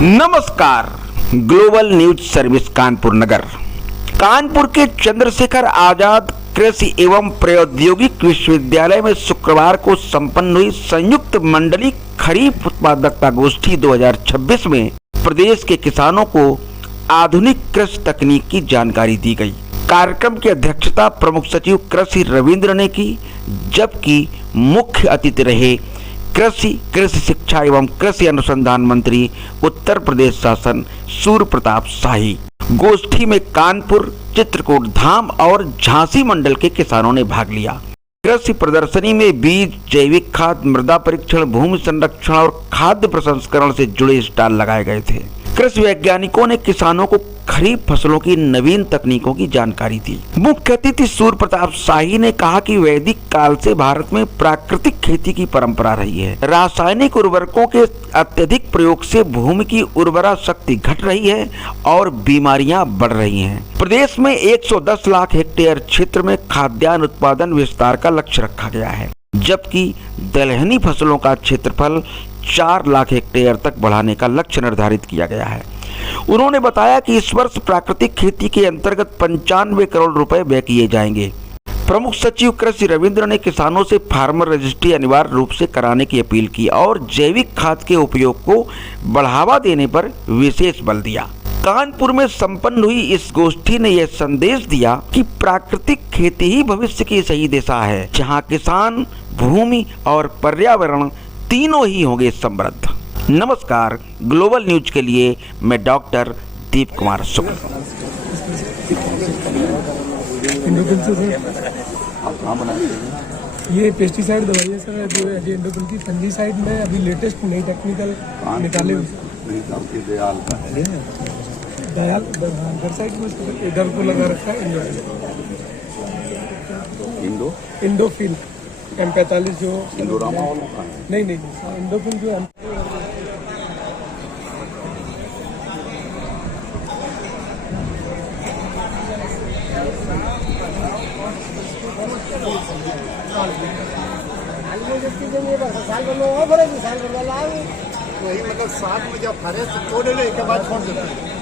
नमस्कार। Global news service Kanpur नगर। कानपुर के चंद्रशेखर आजाद कृषि एवं प्रौद्योगिक विश्वविद्यालय में शुक्रवार को संपन्न हुई संयुक्त मंडली खरीफ उत्पादकता गोष्ठी 2026 में प्रदेश के किसानों को आधुनिक कृषि तकनीक की जानकारी दी गई। कार्यक्रम की अध्यक्षता प्रमुख सचिव कृषि रविंद्र ने की, जबकि मुख्य अतिथि रहे कृषि शिक्षा एवं कृषि अनुसंधान मंत्री उत्तर प्रदेश शासन सूर्य प्रताप शाही। गोष्ठी में कानपुर, चित्रकूट धाम और झांसी मंडल के किसानों ने भाग लिया। कृषि प्रदर्शनी में बीज, जैविक खाद, मृदा परीक्षण, भूमि संरक्षण और खाद्य प्रसंस्करण से जुड़े स्टॉल लगाए गए थे। कृषि वैज्ञानिकों ने किसानों को खरीफ फसलों की नवीन तकनीकों की जानकारी दी। मुख्य अतिथि सूर्य प्रताप शाही ने कहा कि वैदिक काल से भारत में प्राकृतिक खेती की परंपरा रही है। रासायनिक उर्वरकों के अत्यधिक प्रयोग से भूमि की उर्वरा शक्ति घट रही है और बीमारियां बढ़ रही हैं। प्रदेश में 110 लाख हेक्टेयर क्षेत्र में खाद्यान्न उत्पादन विस्तार का लक्ष्य रखा गया है, जबकि दलहनी फसलों का क्षेत्रफल 4 लाख हेक्टेयर तक बढ़ाने का लक्ष्य निर्धारित किया गया है। उन्होंने बताया कि इस वर्ष प्राकृतिक खेती के अंतर्गत 95 करोड़ रुपए व्यय किए जाएंगे। प्रमुख सचिव कृषि रविंद्र ने किसानों से फार्मर रजिस्ट्री अनिवार्य रूप से कराने की अपील की और जैविक खाद के उपयोग को बढ़ावा देने पर विशेष बल दिया। कानपुर में संपन्न हुई इस गोष्ठी ने यह संदेश दिया कि प्राकृतिक खेती ही भविष्य की सही दिशा है, जहां किसान, भूमि और पर्यावरण तीनों ही होंगे समृद्ध। नमस्कार, ग्लोबल न्यूज के लिए मैं डॉक्टर दीप कुमार शुक्ल। ये पेस्टिसाइड दवाई है सर, जो है एंडोफिल की फंजीसाइड में अभी लेटेस्ट नई टेक्निकल निकाले दयाल साइड में इधर को लगा रखा है इंडोफिल M45 जो इंडोरामा नहीं इंडोफिल जो वही मतलब साथ में जब फरे तो छोड़े ले के बाद छोड़ देते हैं।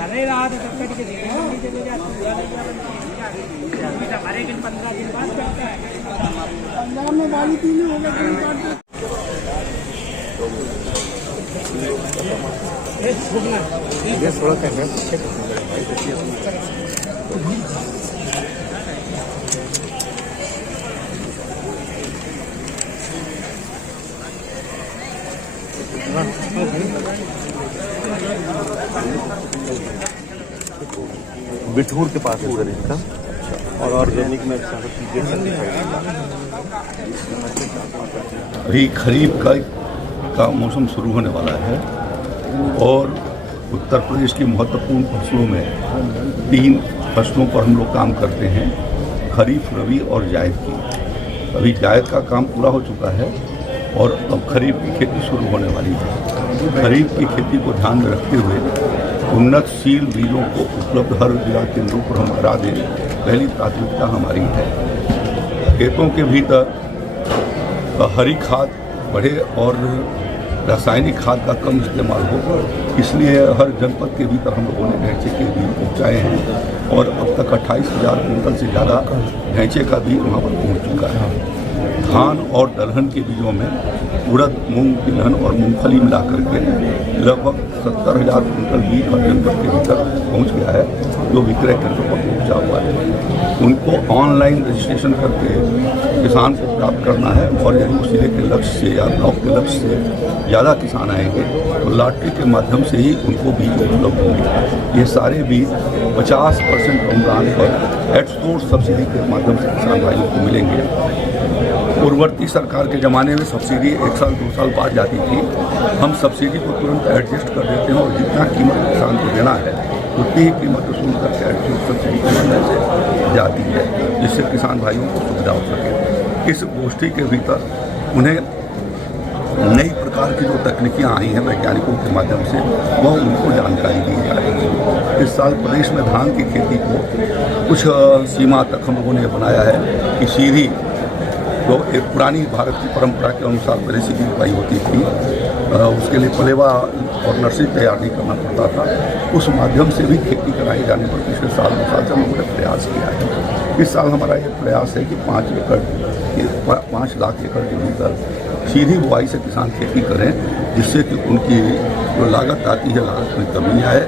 हरे रहा तो कट के हमारे दिन 15 दिन बाद करता है। पंजाब में वाली तीन होगा बिठूर के पास है इसका, और ऑर्गेनिक में अभी खरीफ का मौसम शुरू होने वाला है और उत्तर प्रदेश की महत्वपूर्ण फसलों में 3 फसलों पर हम लोग काम करते हैं, खरीफ, रबी और जायद की। अभी जायद का काम पूरा हो चुका है और अब खरीफ की खेती शुरू होने वाली है। खरीफ की खेती को ध्यान में रखते हुए उन्नतशील बीजों को उपलब्ध हर जिला केंद्रों पर हम करा दें, पहली प्राथमिकता हमारी है। खेतों के भीतर हरी खाद बढ़े और रासायनिक खाद का कम इस्तेमाल हो, इसलिए हर जनपद के भीतर हम लोगों ने ढैंचे के बीज पहुँचाए हैं और अब तक 28,000 कुंटल से ज़्यादा ढैंचे का बीज वहाँ पर पहुँच चुका है। धान और दलहन के बीजों में उड़द, मूंग, तिलहन और मूंगफली मिला करके लगभग 70,000 कुंटल बीज हर जनपद के भीतर पहुँच गया है, जो विक्रय केंद्रों पर पहुँचा हुआ है। उनको ऑनलाइन रजिस्ट्रेशन करके किसान को प्राप्त करना है। और यदि उस जिले के लक्ष्य से या ब्लॉक के लक्ष्य से ज़्यादा किसान आएंगे तो लॉटरी के माध्यम से ही उनको बीज उपलब्ध होंगे। ये सारे बीज 50% अनुदान पर एक्सपोर्ट सब्सिडी के माध्यम से किसान भाइयों को मिलेंगे। पूर्ववर्ती सरकार के ज़माने में सब्सिडी 1 साल 2 साल बाद जाती थी। हम सब्सिडी को तुरंत एडजस्ट कर देते हैं और जितना कीमत किसान को देना है उतनी ही कीमत वसूल करके एडजस्ट सब्सिडी के माध्यम से जाती है, जिससे किसान भाइयों को सुविधा हो सके। इस गोष्ठी के भीतर उन्हें नई प्रकार की जो तकनीकियाँ आई हैं वैज्ञानिकों के माध्यम से वह उनको जानकारी दी जाएगी। इस साल प्रदेश में धान की खेती को कुछ सीमा तक हम लोगों ने बनाया है कि सीधी जो एक पुरानी भारत की परंपरा के अनुसार पहले सीधी बुआई होती थी, उसके लिए पलेवा और नर्सरी तैयार नहीं करना पड़ता था। उस माध्यम से भी खेती कराई जाने पर पिछले साल 2 साल से हम लोगों ने प्रयास किया है। इस साल हमारा ये प्रयास है कि 5 लाख एकड़ के भीतर सीधी बुआई से किसान खेती करें, जिससे कि उनकी जो लागत आती है लागत में कमी आए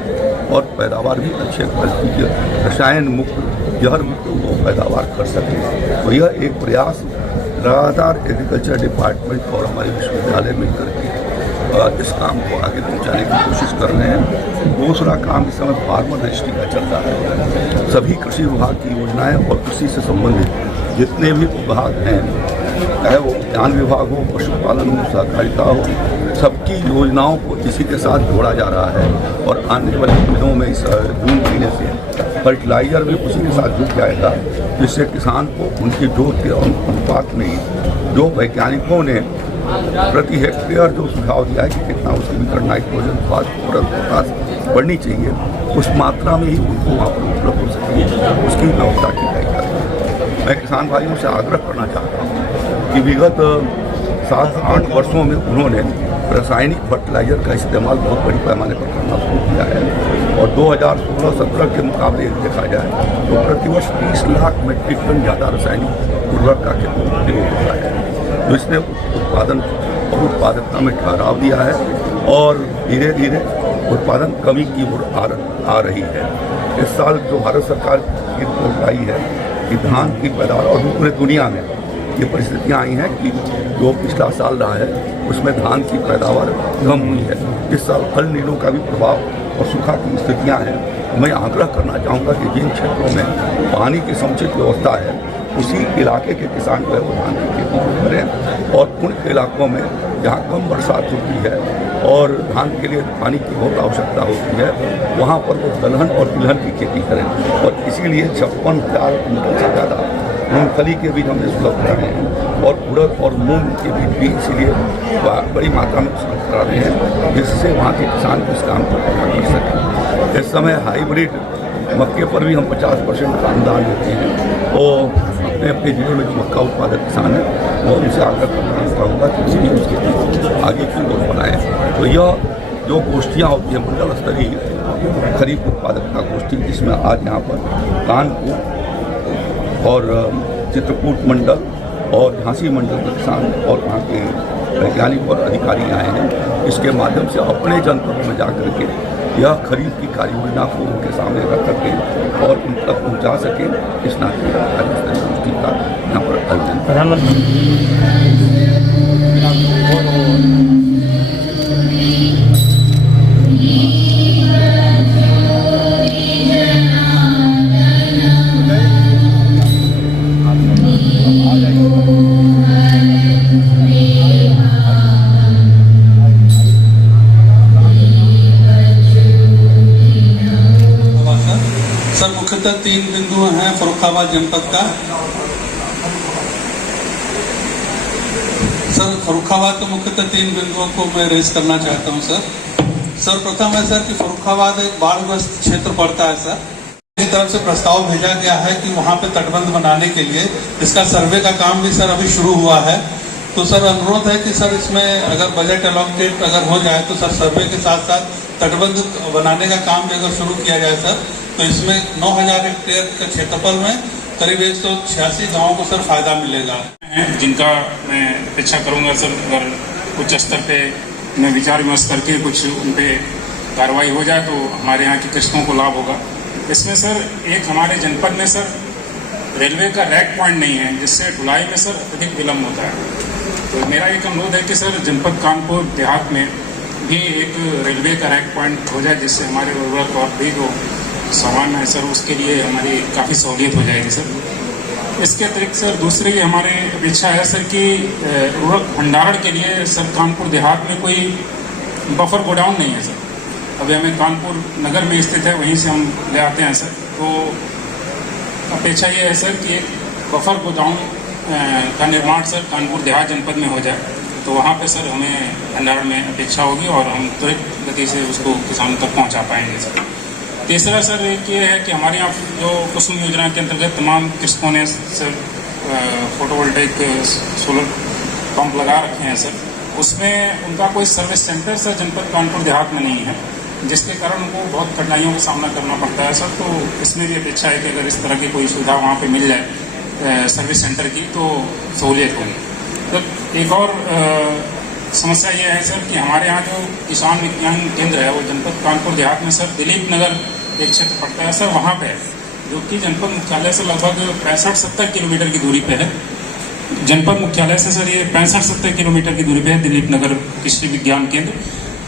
और पैदावार भी अच्छे क्वालिटी के रसायन मुक्त जहर मुक्त वो पैदावार कर सकें। तो यह एक प्रयास लगातार एग्रीकल्चर डिपार्टमेंट और हमारे विश्वविद्यालय मिलकर के इस काम को आगे पहुंचाने की कोशिश कर रहे हैं। दूसरा काम इस समय फार्मर रजिस्ट्री का चल रहा है। सभी कृषि विभाग की योजनाएं और कृषि से संबंधित जितने भी विभाग हैं, चाहे वो उद्यान विभाग हो, पशुपालन हो, सहकारिता हो, सबकी योजनाओं को इसी के साथ जोड़ा जा रहा है। और आने वाले दिनों में इस जून महीने से फर्टिलाइज़र भी उसी के साथ जुड़ जाएगा, जिससे किसान को उनकी जोत के अनुपात में ही जो वैज्ञानिकों ने प्रति हेक्टेयर जो सुझाव दिया है कि कितना उसके भीतर नाइट्रोजन, फास्फोरस, पोटास बढ़नी चाहिए, उस मात्रा में ही उनको वहाँ पर उपलब्ध हो सकेगी, उसकी व्यवस्था की जाएगी। मैं किसान भाइयों से आग्रह करना चाहता हूँ कि विगत 7-8 वर्षों में उन्होंने रासायनिक फर्टिलाइज़र का इस्तेमाल बहुत बड़ी पैमाने पर करना शुरू किया है। और 2016-17 के मुकाबले देखा जाए तो प्रतिवर्ष 30 लाख मीट्रिक टन ज़्यादा रासायनिक उर्वरक का प्रयोग होता है। तो इसने उत्पादन और उत्पादकता में ठहराव दिया है और धीरे धीरे उत्पादन कमी की ओर आ रही है। इस साल जो भारत सरकार की रिपोर्ट आई है कि धान की पैदावार और पूरे दुनिया में ये परिस्थितियाँ आई हैं कि जो पिछला साल रहा है उसमें धान की पैदावार कम हुई है। इस साल फल नीलों का भी प्रभाव और सूखा की स्थितियाँ हैं। मैं आग्रह करना चाहूँगा कि जिन क्षेत्रों में पानी की समुचित व्यवस्था है उसी इलाके के किसान जो है वो धान की खेती को करें और उन इलाकों में जहाँ कम बरसात होती है और धान के लिए पानी की बहुत आवश्यकता होती है वहाँ पर वो दलहन और तिलहन की खेती करें। और इसीलिए 56,000 कुंटल से ज़्यादा मूंगफली के बीज हमने सुलभ करा रहे हैं और उड़द और मूंग के बीज भी इसीलिए बड़ी मात्रा में सुलभ करा रहे हैं, जिससे वहाँ के किसान इस काम को पूरा कर सकें। इस समय हाइब्रिड मक्के पर भी हम 50% का अनुदान देते हैं। तो अपने जिले में जो मक्का उत्पादक किसान है वो उनसे आग्रह करना चाहूँगा कि इसी उसके आगे की ओर बनाएँ। तो यह जो गोष्ठियाँ होती हैं मंडल स्तरीय खरीफ उत्पादकता गोष्ठी, जिसमें आज यहाँ पर कानपुर और चित्रकूट मंडल और झांसी मंडल के किसान और वहाँ के वैज्ञानिक और अधिकारी आए हैं। इसके माध्यम से अपने जनपद में जाकर के यह खरीफ की कार्य योजना को उनके सामने रख करके और उन तक पहुँचा सके, इस नाते गोष्ठी का यहाँ पर आयोजन प्रधानमंत्री। सर मुख्यतः 3 बिंदु हैं फर्रुखाबाद जनपद का। सर फर्रुखाबाद के मुख्यतः 3 बिंदुओं को मैं रेज करना चाहता हूं सर प्रथम है सर कि फर्रुखाबाद एक बाढ़ग्रस्त क्षेत्र पड़ता है सर। की तरफ से प्रस्ताव भेजा गया है कि वहां पे तटबंध बनाने के लिए इसका सर्वे का काम भी सर अभी शुरू हुआ है। तो सर अनुरोध है कि सर इसमें अगर बजट एलोकेट अगर हो जाए तो सर सर्वे के साथ साथ तटबंध बनाने का काम भी अगर शुरू किया जाए सर, तो इसमें 9,000 हेक्टेयर के क्षेत्रफल में करीब 186 गाँवों को सर फायदा मिलेगा। जिनका मैं अपेक्षा करूंगा सर अगर उच्च स्तर पे मैं विचार विमर्श करके कुछ उन पे कार्रवाई हो जाए तो हमारे यहाँ के कृषकों को लाभ होगा। इसमें सर एक हमारे जनपद में सर रेलवे का रैक पॉइंट नहीं है, जिससे ढुलाई में सर अधिक विलम्ब होता है। तो मेरा एक अनुरोध है कि सर जनपद कानपुर देहात में भी एक रेलवे का रैक पॉइंट हो जाए, जिससे हमारे उर्वरक और भी जो सामान है सर उसके लिए हमारी काफ़ी सहूलियत हो जाएगी सर। इसके अतिरिक्त सर दूसरी हमारी अपेक्षा है सर कि उर्वरक भंडारण के लिए सर कानपुर देहात में कोई बफर गोडाउन नहीं है सर। अभी हमें कानपुर नगर में स्थित है, वहीं से हम ले आते हैं सर। तो अपेक्षा ये है सर कि एक बफर गोडाउन का निर्माण सर कानपुर देहात जनपद में हो जाए, तो वहाँ पे सर हमें भंडारण में अपेक्षा होगी और हम त्वरित गति से उसको किसानों तक पहुँचा पाएंगे सर। तीसरा सर एक ये है कि हमारे यहाँ जो कुसुम योजना के अंतर्गत तमाम कृषकों ने सर फोटोवोल्टेइक सोलर पंप लगा रखे हैं सर, उसमें उनका कोई सर्विस सेंटर सर जनपद कानपुर देहात में नहीं है, जिसके कारण उनको बहुत कठिनाइयों का सामना करना पड़ता है सर। तो इसमें भी अपेक्षा है कि अगर इस तरह की कोई सुविधा वहाँ पे मिल जाए सर्विस सेंटर की, तो सहूलियत होगी। तो एक और समस्या ये है सर कि हमारे यहाँ जो किसान विज्ञान केंद्र है वो जनपद कानपुर देहात में सर दिलीप नगर एक क्षेत्र पड़ता है सर, वहाँ पे जो कि जनपद मुख्यालय से लगभग 65-70 किलोमीटर की दूरी पे है। जनपद मुख्यालय से सर ये 65-70 किलोमीटर की दूरी पे है दिलीप नगर कृषि विज्ञान केंद्र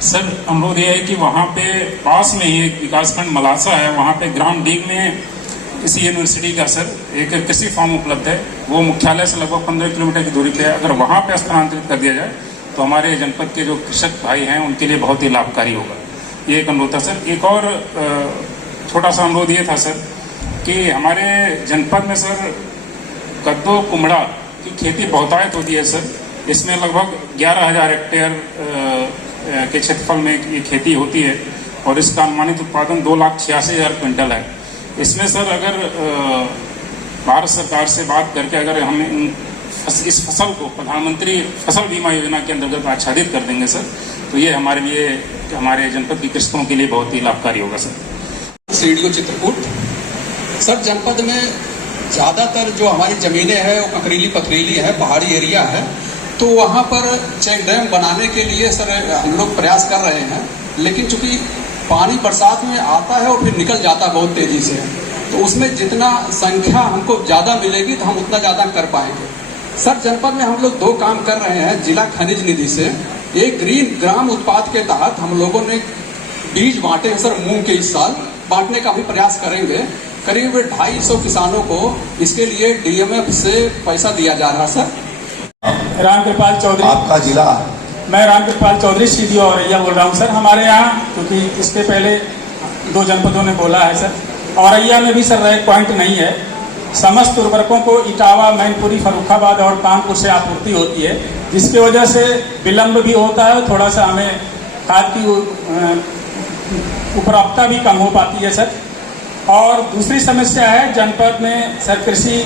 सर। अनुरोध ये है कि वहाँ पे पास में ही एक विकासखंड मलासा है, वहाँ पे ग्राम डीग में इसी यूनिवर्सिटी का सर एक कृषि फार्म उपलब्ध है, वो मुख्यालय से लगभग 15 किलोमीटर की दूरी पे है। अगर वहाँ पे स्थानांतरित कर दिया जाए तो हमारे जनपद के जो कृषक भाई हैं उनके लिए बहुत ही लाभकारी होगा। ये एक अनुरोध था सर। एक और छोटा सा अनुरोध ये था सर कि हमारे जनपद में सर कद्दू कुमड़ा की खेती बहुतायत होती है सर। इसमें लगभग 11,000 हेक्टेयर के क्षेत्रफल में ये खेती होती है और इसका अनुमानित उत्पादन 2,86,000 क्विंटल है। इसमें सर अगर भारत सरकार से बात करके अगर हम इस फसल को प्रधानमंत्री फसल बीमा योजना के अंतर्गत आच्छादित कर देंगे सर, तो ये हमारे लिए हमारे जनपद के कृषकों के लिए बहुत ही लाभकारी होगा सर। सीडीओ चित्रकूट सर, जनपद में ज़्यादातर जो हमारी ज़मीनें हैं वो ककरीली पथरीली है, पहाड़ी एरिया है, तो वहाँ पर चेक डैम बनाने के लिए सर हम लोग प्रयास कर रहे हैं, लेकिन चूंकि पानी बरसात में आता है और फिर निकल जाता है बहुत तेज़ी से, तो उसमें जितना संख्या हमको ज़्यादा मिलेगी तो हम उतना ज़्यादा कर पाएंगे सर। जनपद में हम लोग 2 काम कर रहे हैं जिला खनिज निधि से। एक ग्रीन ग्राम उत्पाद के तहत हम लोगों ने बीज बांटे हैं सर, मूंग के इस साल बांटने का भी प्रयास करेंगे। करीब 250 किसानों को इसके लिए डीएमएफ से पैसा दिया जा रहा है सर। रामकृपाल चौधरी, आपका जिला? मैं रामकृपाल चौधरी सीडीओ औरैया बोल रहा हूँ सर। हमारे यहाँ क्योंकि इसके पहले 2 जनपदों ने बोला है सर, औरैया में भी सर रैक पॉइंट नहीं है। समस्त उर्वरकों को इटावा, मैनपुरी, फर्रुखाबाद और कानपुर से आपूर्ति होती है, जिसकी वजह से विलम्ब भी होता है, थोड़ा सा हमें खाद की उपलब्धता भी कम हो पाती है सर। और दूसरी समस्या है जनपद में सर कृषि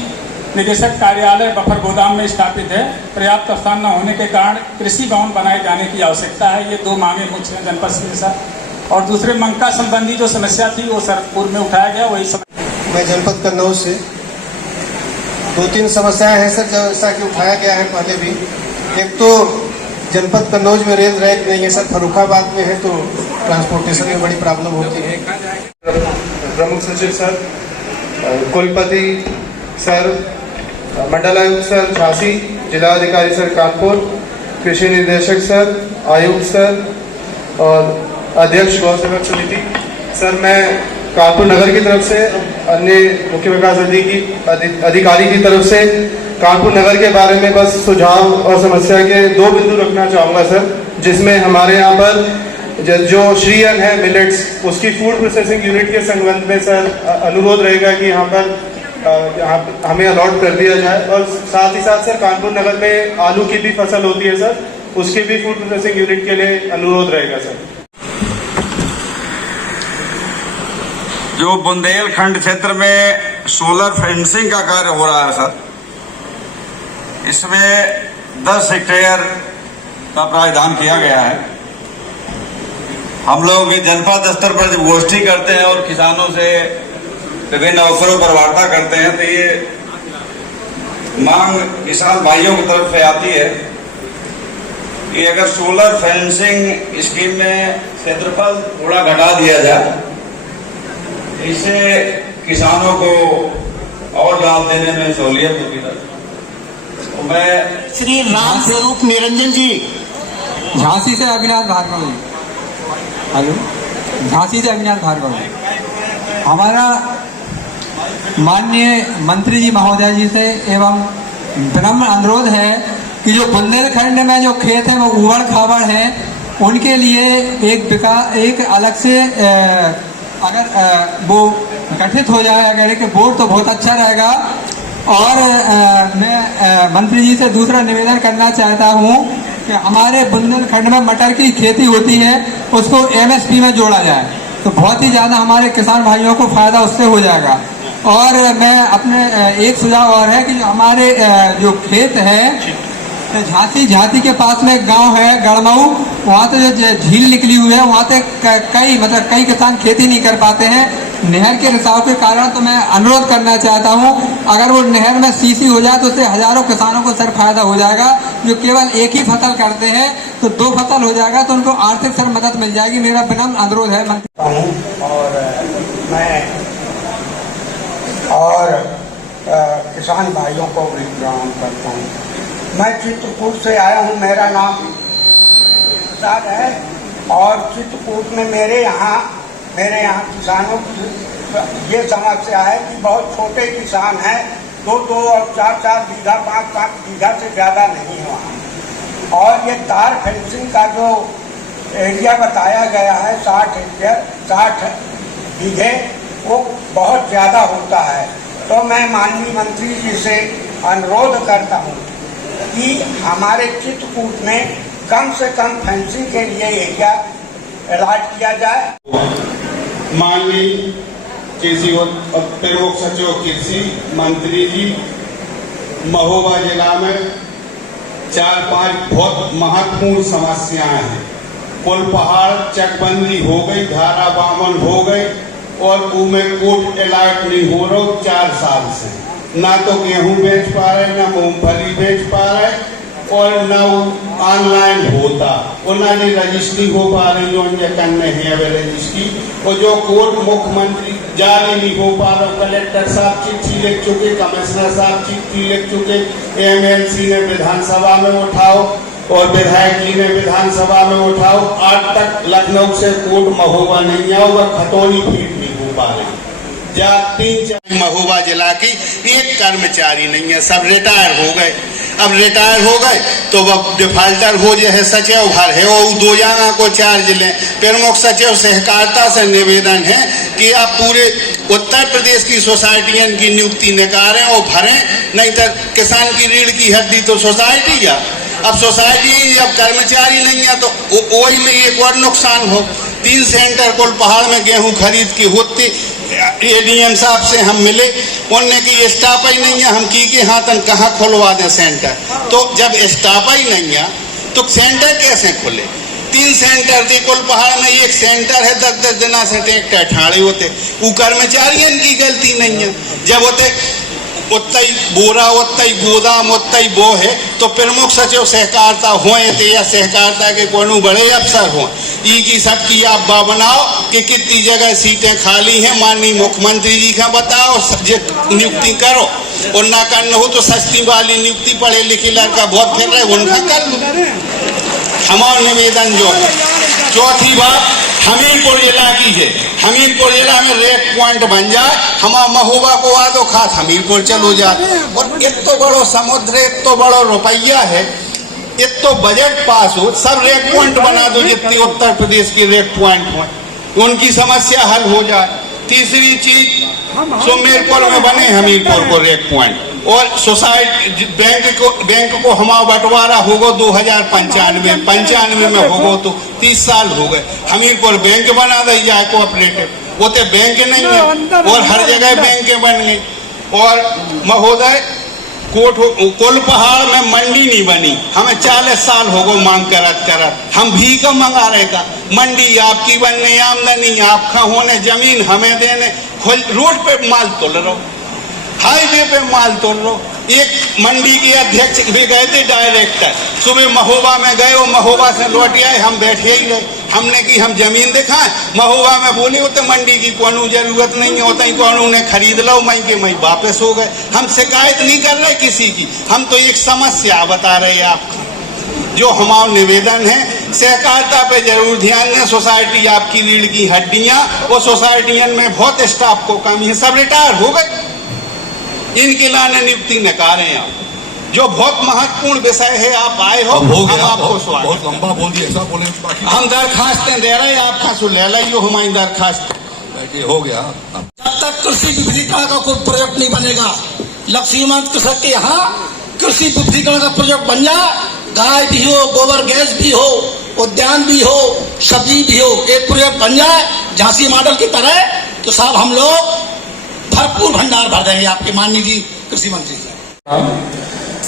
निदेशक कार्यालय बफर गोदाम में स्थापित है, पर्याप्त स्थान न होने के कारण कृषि भवन बनाए जाने की आवश्यकता है। ये 2 मांगे मुख्य हैं जनपद से सर। और दूसरे मंका संबंधी जो समस्या थी वो सर पूर्व में उठाया गया, वही मैं जनपद कन्नौज से 2-3 समस्याएं हैं सर, जैसा कि उठाया गया है पहले भी। एक तो जनपद कन्नौज में रेल रैक नहीं है सर, फर्रुखाबाद में है, तो ट्रांसपोर्टेशन में बड़ी प्रॉब्लम होती है। प्रमुख सचिव सर, कुलपति सर, मंडलायुक्त सर झांसी, जिलाधिकारी सर कानपुर, कृषि निदेशक सर, आयुक्त सर और अध्यक्ष गौ सेवक समिति सर, मैं कानपुर नगर की तरफ से अन्य मुख्य विकास अधिकारी की तरफ से कानपुर नगर के बारे में बस सुझाव और समस्या के 2 बिंदु रखना चाहूँगा सर, जिसमें हमारे यहाँ पर जो श्री अन्न है मिलेट्स, उसकी फूड प्रोसेसिंग यूनिट के संबंध में सर अनुरोध रहेगा कि यहाँ पर हमें अलॉट कर दिया जाए। और साथ ही साथ सर कानपुर नगर में आलू की भी फसल होती है सर, उसके भी फूड प्रोसेसिंग यूनिट के लिए अनुरोध रहेगा सर। जो बुंदेलखंड क्षेत्र में सोलर फेंसिंग का कार्य हो रहा है सर, इसमें 10 हेक्टेयर का प्रावधान किया गया है। हम लोग जनपद स्तर पर जब गोष्ठी करते हैं और किसानों से विभिन्न अवसरों पर वार्ता करते हैं, तो ये मांग किसान भाइयों की तरफ से आती है कि अगर सोलर फेंसिंग स्कीम में क्षेत्रफल थोड़ा घटा दिया जाए, इससे किसानों को और लाभ देने में सहूलियत होगी। तो मैं श्री राम स्वरूप निरंजन जी, झांसी से अविनाश भार्गव। हेलो, झांसी से अविनाश भार्गव। हमारा माननीय मंत्री जी महोदय जी से एवं विनम्र अनुरोध है कि जो बुंदेलखंड में जो खेत हैं वो उबड़ खाबड़ हैं, उनके लिए एक अलग से अगर वो गठित हो जाए अगर एक बोर्ड तो बहुत अच्छा रहेगा। और मैं मंत्री जी से दूसरा निवेदन करना चाहता हूँ कि हमारे बुंदेलखंड में मटर की खेती होती है, उसको MSP में जोड़ा जाए तो बहुत ही ज़्यादा हमारे किसान भाइयों को फायदा उससे हो जाएगा। और मैं अपने एक सुझाव और है कि हमारे जो खेत है झांसी के पास में एक गांव है गड़मऊ, वहाँ से जो झील निकली हुई है वहाँ से कई किसान खेती नहीं कर पाते हैं नहर के रिसाव के कारण। तो मैं अनुरोध करना चाहता हूँ अगर वो नहर में सीसी हो जाए तो उससे हजारों किसानों को सर फायदा हो जाएगा। जो केवल एक ही फसल करते हैं तो 2 फसल हो जाएगा तो उनको आर्थिक सर मदद मिल जाएगी। मेरा विनम्र अनुरोध है। और किसान भाइयों को भी प्रणाम करता हूँ। मैं चित्रकूट से आया हूँ, मेरा नाम प्रसाद है और चित्रकूट में मेरे यहाँ किसानों की ये समस्या है कि बहुत छोटे किसान हैं, 2-2 और 4-4 बीघा 5-5 बीघा से ज़्यादा नहीं है वहाँ। और ये तार फेंसिंग का जो एरिया बताया गया है 60 बीघे, वो बहुत ज़्यादा होता है। तो मैं माननीय मंत्री जी से अनुरोध करता हूँ कि हमारे चित्रकूट में कम से कम फेंसिंग के लिए एरिया अलॉट किया जाए। माननीय कृषि और प्रमुख सचिव कृषि मंत्री जी, महोबा जिला में 4-5 बहुत महत्वपूर्ण समस्याएं हैं। पुल पहाड़ चकबंदी हो गई, धारा 52 हो गई और उमें कोट अलॉट नहीं हो रहा 4 साल से। ना तो गेहूं बेच पा रहे, ना मूंगफली बेच पा रहे और ना ऑनलाइन होता और ना ये रजिस्ट्री हो पा रही जो करने हैं अवे रजिस्ट्री। और जो कोर्ट मुख्यमंत्री जारी नहीं हो पा रहा, कलेक्टर साहब चिट्ठी लिख चुके, कमिश्नर साहब चिट्ठी लिख चुके, MLC ने विधानसभा में उठाओ और विधायक जी ने विधानसभा में उठाओ। आज तक लखनऊ से कोर्ट महोबा नहीं आया, वह खतौनी फीट नहीं हो पा रही। 3-4 महोबा जिला की एक कर्मचारी नहीं है, सब रिटायर हो गए। अब रिटायर हो गए तो वह डिफाल्टर हो जो है सचिव भर है वो 2 जगह को चार्ज लें। प्रमुख सचिव सहकारिता से निवेदन है कि आप पूरे उत्तर प्रदेश की सोसाइटियों की नियुक्ति निकालें और भरें, नहीं तो किसान की रीढ़ की हड्डी तो सोसाइटी है। अब सोसाइटी जब कर्मचारी नहीं है तो वही में एक और नुकसान हो। 3 सेंटर कुल पहाड़ में गेहूं खरीद के होते, ADM साहब से हम मिले, उनने की स्टाफ ही नहीं है, हम की हाथन कहाँ खुलवा दें सेंटर। तो जब स्टाफ ही नहीं है तो सेंटर कैसे खुले? 3 सेंटर थे कुल पहाड़ में, एक सेंटर है 10-10 दिना से ट्रैक्टर ठाड़े होते, वो कर्मचारियों की गलती नहीं है। जब होते उतना ही बोरा, उतना ही गोदाम, उतना ही वो है तो प्रमुख सचिव सहकारिता होए थे या सहकारिता के कोनो बड़े अफसर हों, ई की सबकी आप बनाओ कि कितनी जगह सीटें खाली हैं, माननीय मुख्यमंत्री जी का बताओ, नियुक्ति करो। और ना करना हो तो सस्ती वाली नियुक्ति, पढ़े लिखे लड़का बहुत फिर रहे उनका कर लो। हमारा निवेदन जो है, चौथी बात हमीरपुर जिला की है, हमीरपुर जिला में रेक पॉइंट बन जाए, हमारा महोबा को आ दो खास हमीरपुर चलो जाए। और एक तो बड़ो समुद्र, एक तो बड़ो रुपया है, एक तो बजट पास हो, सब रेक पॉइंट बना दो जितनी उत्तर प्रदेश की रेक पॉइंट हो, उनकी समस्या हल हो जाए। तीसरी चीज सुमेरपुर में बने हमीरपुर को रेक पॉइंट, और सोसाइटी बैंक को हमारा बंटवारा होगा 2095 में होगा तो 30 साल हो गए। हमीरपुर बैंक बना दी जाए कोऑपरेटिव, वो तो बैंक नहीं है और हर जगह बैंक बन गई। और महोदय कुल पहाड़ में मंडी नहीं बनी, हमें 40 साल हो गए मांग करत, हम भी का मंगा रहे का मंडी आपकी बनने, आमदनी आपका होने, जमीन हमें देने, रोड पे माल तोल रहो, हाईवे पे माल तोल रहो। एक मंडी के अध्यक्ष भी गए थे डायरेक्टर, सुबह महोबा में गए, वो महोबा से लौट आए, हम बैठे ही रहे। हमने की हम जमीन दिखाएं, महुआ में बोले होते मंडी की कोनो जरूरत नहीं होता ही कोनो ने खरीद लो, मई के मई वापस हो गए। हम शिकायत नहीं कर रहे किसी की, हम तो एक समस्या बता रहे हैं आपको। जो हमारा निवेदन है, सहकारिता पे जरूर ध्यान दें। सोसाइटी आपकी रीढ़ की हड्डियां, वो सोसाइटियों में बहुत स्टाफ को कमी है, सब रिटायर हो गए, इनके लाने नियुक्ति नकारे हैं आप। जो बहुत महत्वपूर्ण विषय है, आप आए हो, हम आपको स्वागत। बहुत लंबा बोल दिया, ऐसा बोले हम दरखास्तें दे रहे हैं, आपका सुन ले लो हमारी दरखास्त हो गया। जब तक कृषि विविधीकरण का कोई प्रोजेक्ट नहीं बनेगा, लक्ष्मीकांत कृषक के यहाँ कृषि विविधीकरण का प्रोजेक्ट बन जाए, गाय भी हो, गोबर गैस भी हो, उद्यान भी हो, सब्जी भी हो, एक प्रोजेक्ट बन जाए झांसी मॉडल की तरह, तो साहब हम लोग भरपूर भंडार भर देंगे आपके माननीय जी कृषि मंत्री साहब।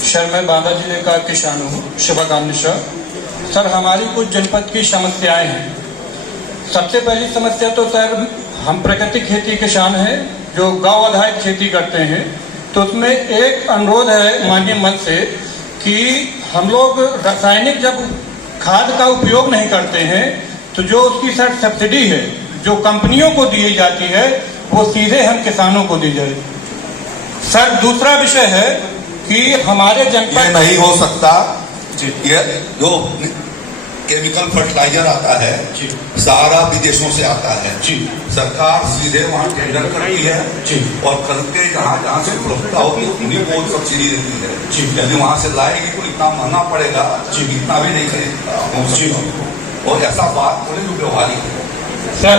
सर मैं बांदा जिले का किसान हूँ, शुभकामना सर। हमारी कुछ जनपद की समस्याएं हैं। सबसे पहली समस्या तो सर, हम प्राकृतिक खेती किसान हैं जो गांव आधारित खेती करते हैं, तो उसमें एक अनुरोध है माननीय मंत्री से कि हम लोग रासायनिक जब खाद का उपयोग नहीं करते हैं तो जो उसकी सर सब्सिडी है जो कंपनियों को दी जाती है वो सीधे हम किसानों को दी जाए। सर दूसरा विषय है कि हमारे जनपद ये नहीं हो सकता। ये जो केमिकल फर्टिलाइजर आता है सारा विदेशों से आता है जी। सरकार सीधे वहाँ टेंडर करती है जी, और करके जहाँ से उपलब्धता होती है उन्हीं को सब्सिडी देती है जी। यदि वहाँ से लाएगी तो इतना महंगा पड़ेगा जी, इतना भी नहीं खरीदता, और ऐसा बात थोड़ी जो व्यवहारिक है। सर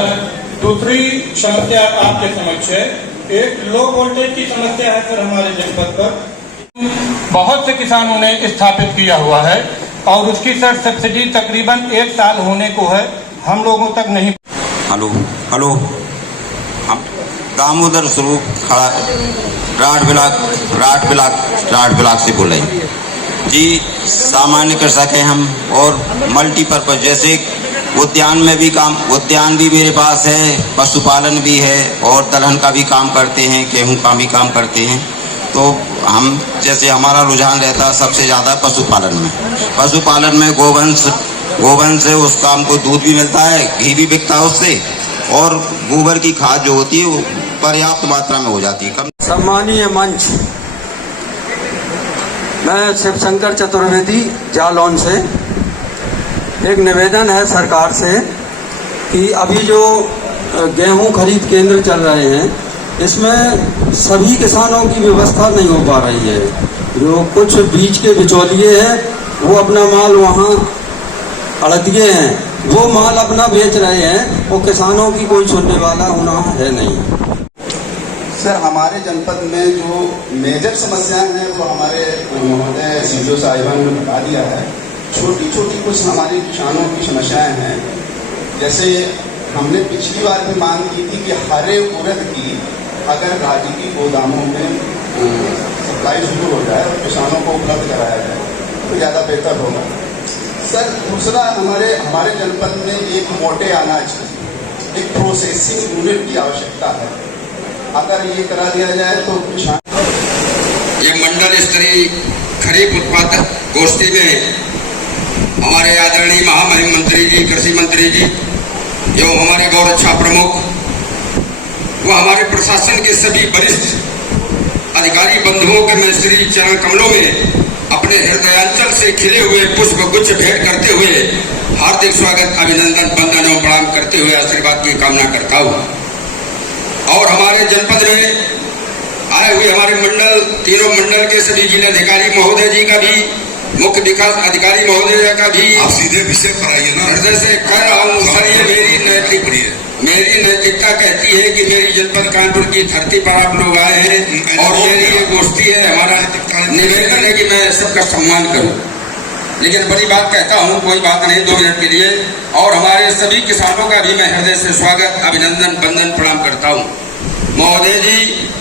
दूसरी समस्या आपके समक्ष है, एक लो वोल्टेज की समस्या है सर हमारे जनपद पर। बहुत से किसानों ने स्थापित किया हुआ है और उसकी सर सब्सिडी तकरीबन 1 साल होने को है, हम लोगों तक नहीं। हेलो हेलो, हम दामोदर स्वरूप खड़ा राठ ब्लाक से बोल रहे हैं जी। सामान्य कृषक हैं हम, और मल्टीपर्पज जैसे उद्यान में भी काम, उद्यान भी मेरे पास है, पशुपालन भी है, और दलहन का भी काम करते हैं, गेहूं का भी काम करते हैं। तो हम जैसे हमारा रुझान रहता है सबसे ज़्यादा पशुपालन में गोवंश से उसका हमको दूध भी मिलता है, घी भी बिकता है उससे, और गोबर की खाद जो होती है वो पर्याप्त मात्रा में हो जाती है। सम्मानीय मंच, मैं शिवशंकर चतुर्वेदी जालौन से, एक निवेदन है सरकार से कि अभी जो गेहूं खरीद केंद्र चल रहे हैं इसमें सभी किसानों की व्यवस्था नहीं हो पा रही है। जो कुछ बीच के बिचौलिए हैं वो अपना माल वहाँ अड़दिए हैं, वो माल अपना बेच रहे हैं, वो किसानों की कोई सुनने वाला होना है नहीं। सर हमारे जनपद में जो मेजर समस्याएं हैं वो हमारे महोदय सीडीओ साहिबान ने बता दिया है। छोटी छोटी कुछ हमारी किसानों की समस्याएं हैं, जैसे हमने पिछली बार भी मांग की थी कि हरे उड़द की अगर राज्य की गोदामों में सप्लाई शुरू हो जाए और किसानों को उपलब्ध कराया जाए तो ज़्यादा बेहतर होगा। सर दूसरा, हमारे जनपद में एक मोटे अनाज एक प्रोसेसिंग यूनिट की आवश्यकता है, अगर ये करा दिया जाए तो किसान। ये मंडल स्तरीय खरीफ उत्पादक गोष्ठी में हमारे आदरणीय महामहिम मंत्री जी, कृषि मंत्री जी एवं हमारे गौ रक्षा प्रमुख व हमारे प्रशासन के सभी वरिष्ठ अधिकारी बंधुओं के मैं श्री चरण कमलों में अपने हृदयांचल से खिले हुए पुष्प गुच्छ भेंट करते हुए हार्दिक स्वागत, अभिनंदन, वंदन एवं प्रणाम करते हुए आशीर्वाद की कामना करता हूँ। और हमारे जनपद में आए हुए हमारे मंडल, तीनों मंडल के सभी जिलाधिकारी महोदय जी का भी, मुख्य विकास अधिकारी महोदय का भी, आप सीधे विषय पर आइए ना, हृदय से कह रहा हूँ सर, ये मेरी नैतिकता कहती है कि मेरी जनपद कानपुर की धरती पर आप लोग आए हैं और मेरी ये गोष्ठी है, हमारा निवेदन है कि मैं सबका सम्मान करूं। लेकिन बड़ी बात कहता हूं, कोई बात नहीं, 2 मिनट के लिए। और हमारे सभी किसानों का भी मैं हृदय से स्वागत, अभिनंदन, वंदन, प्रणाम करता हूं। महोदय जी,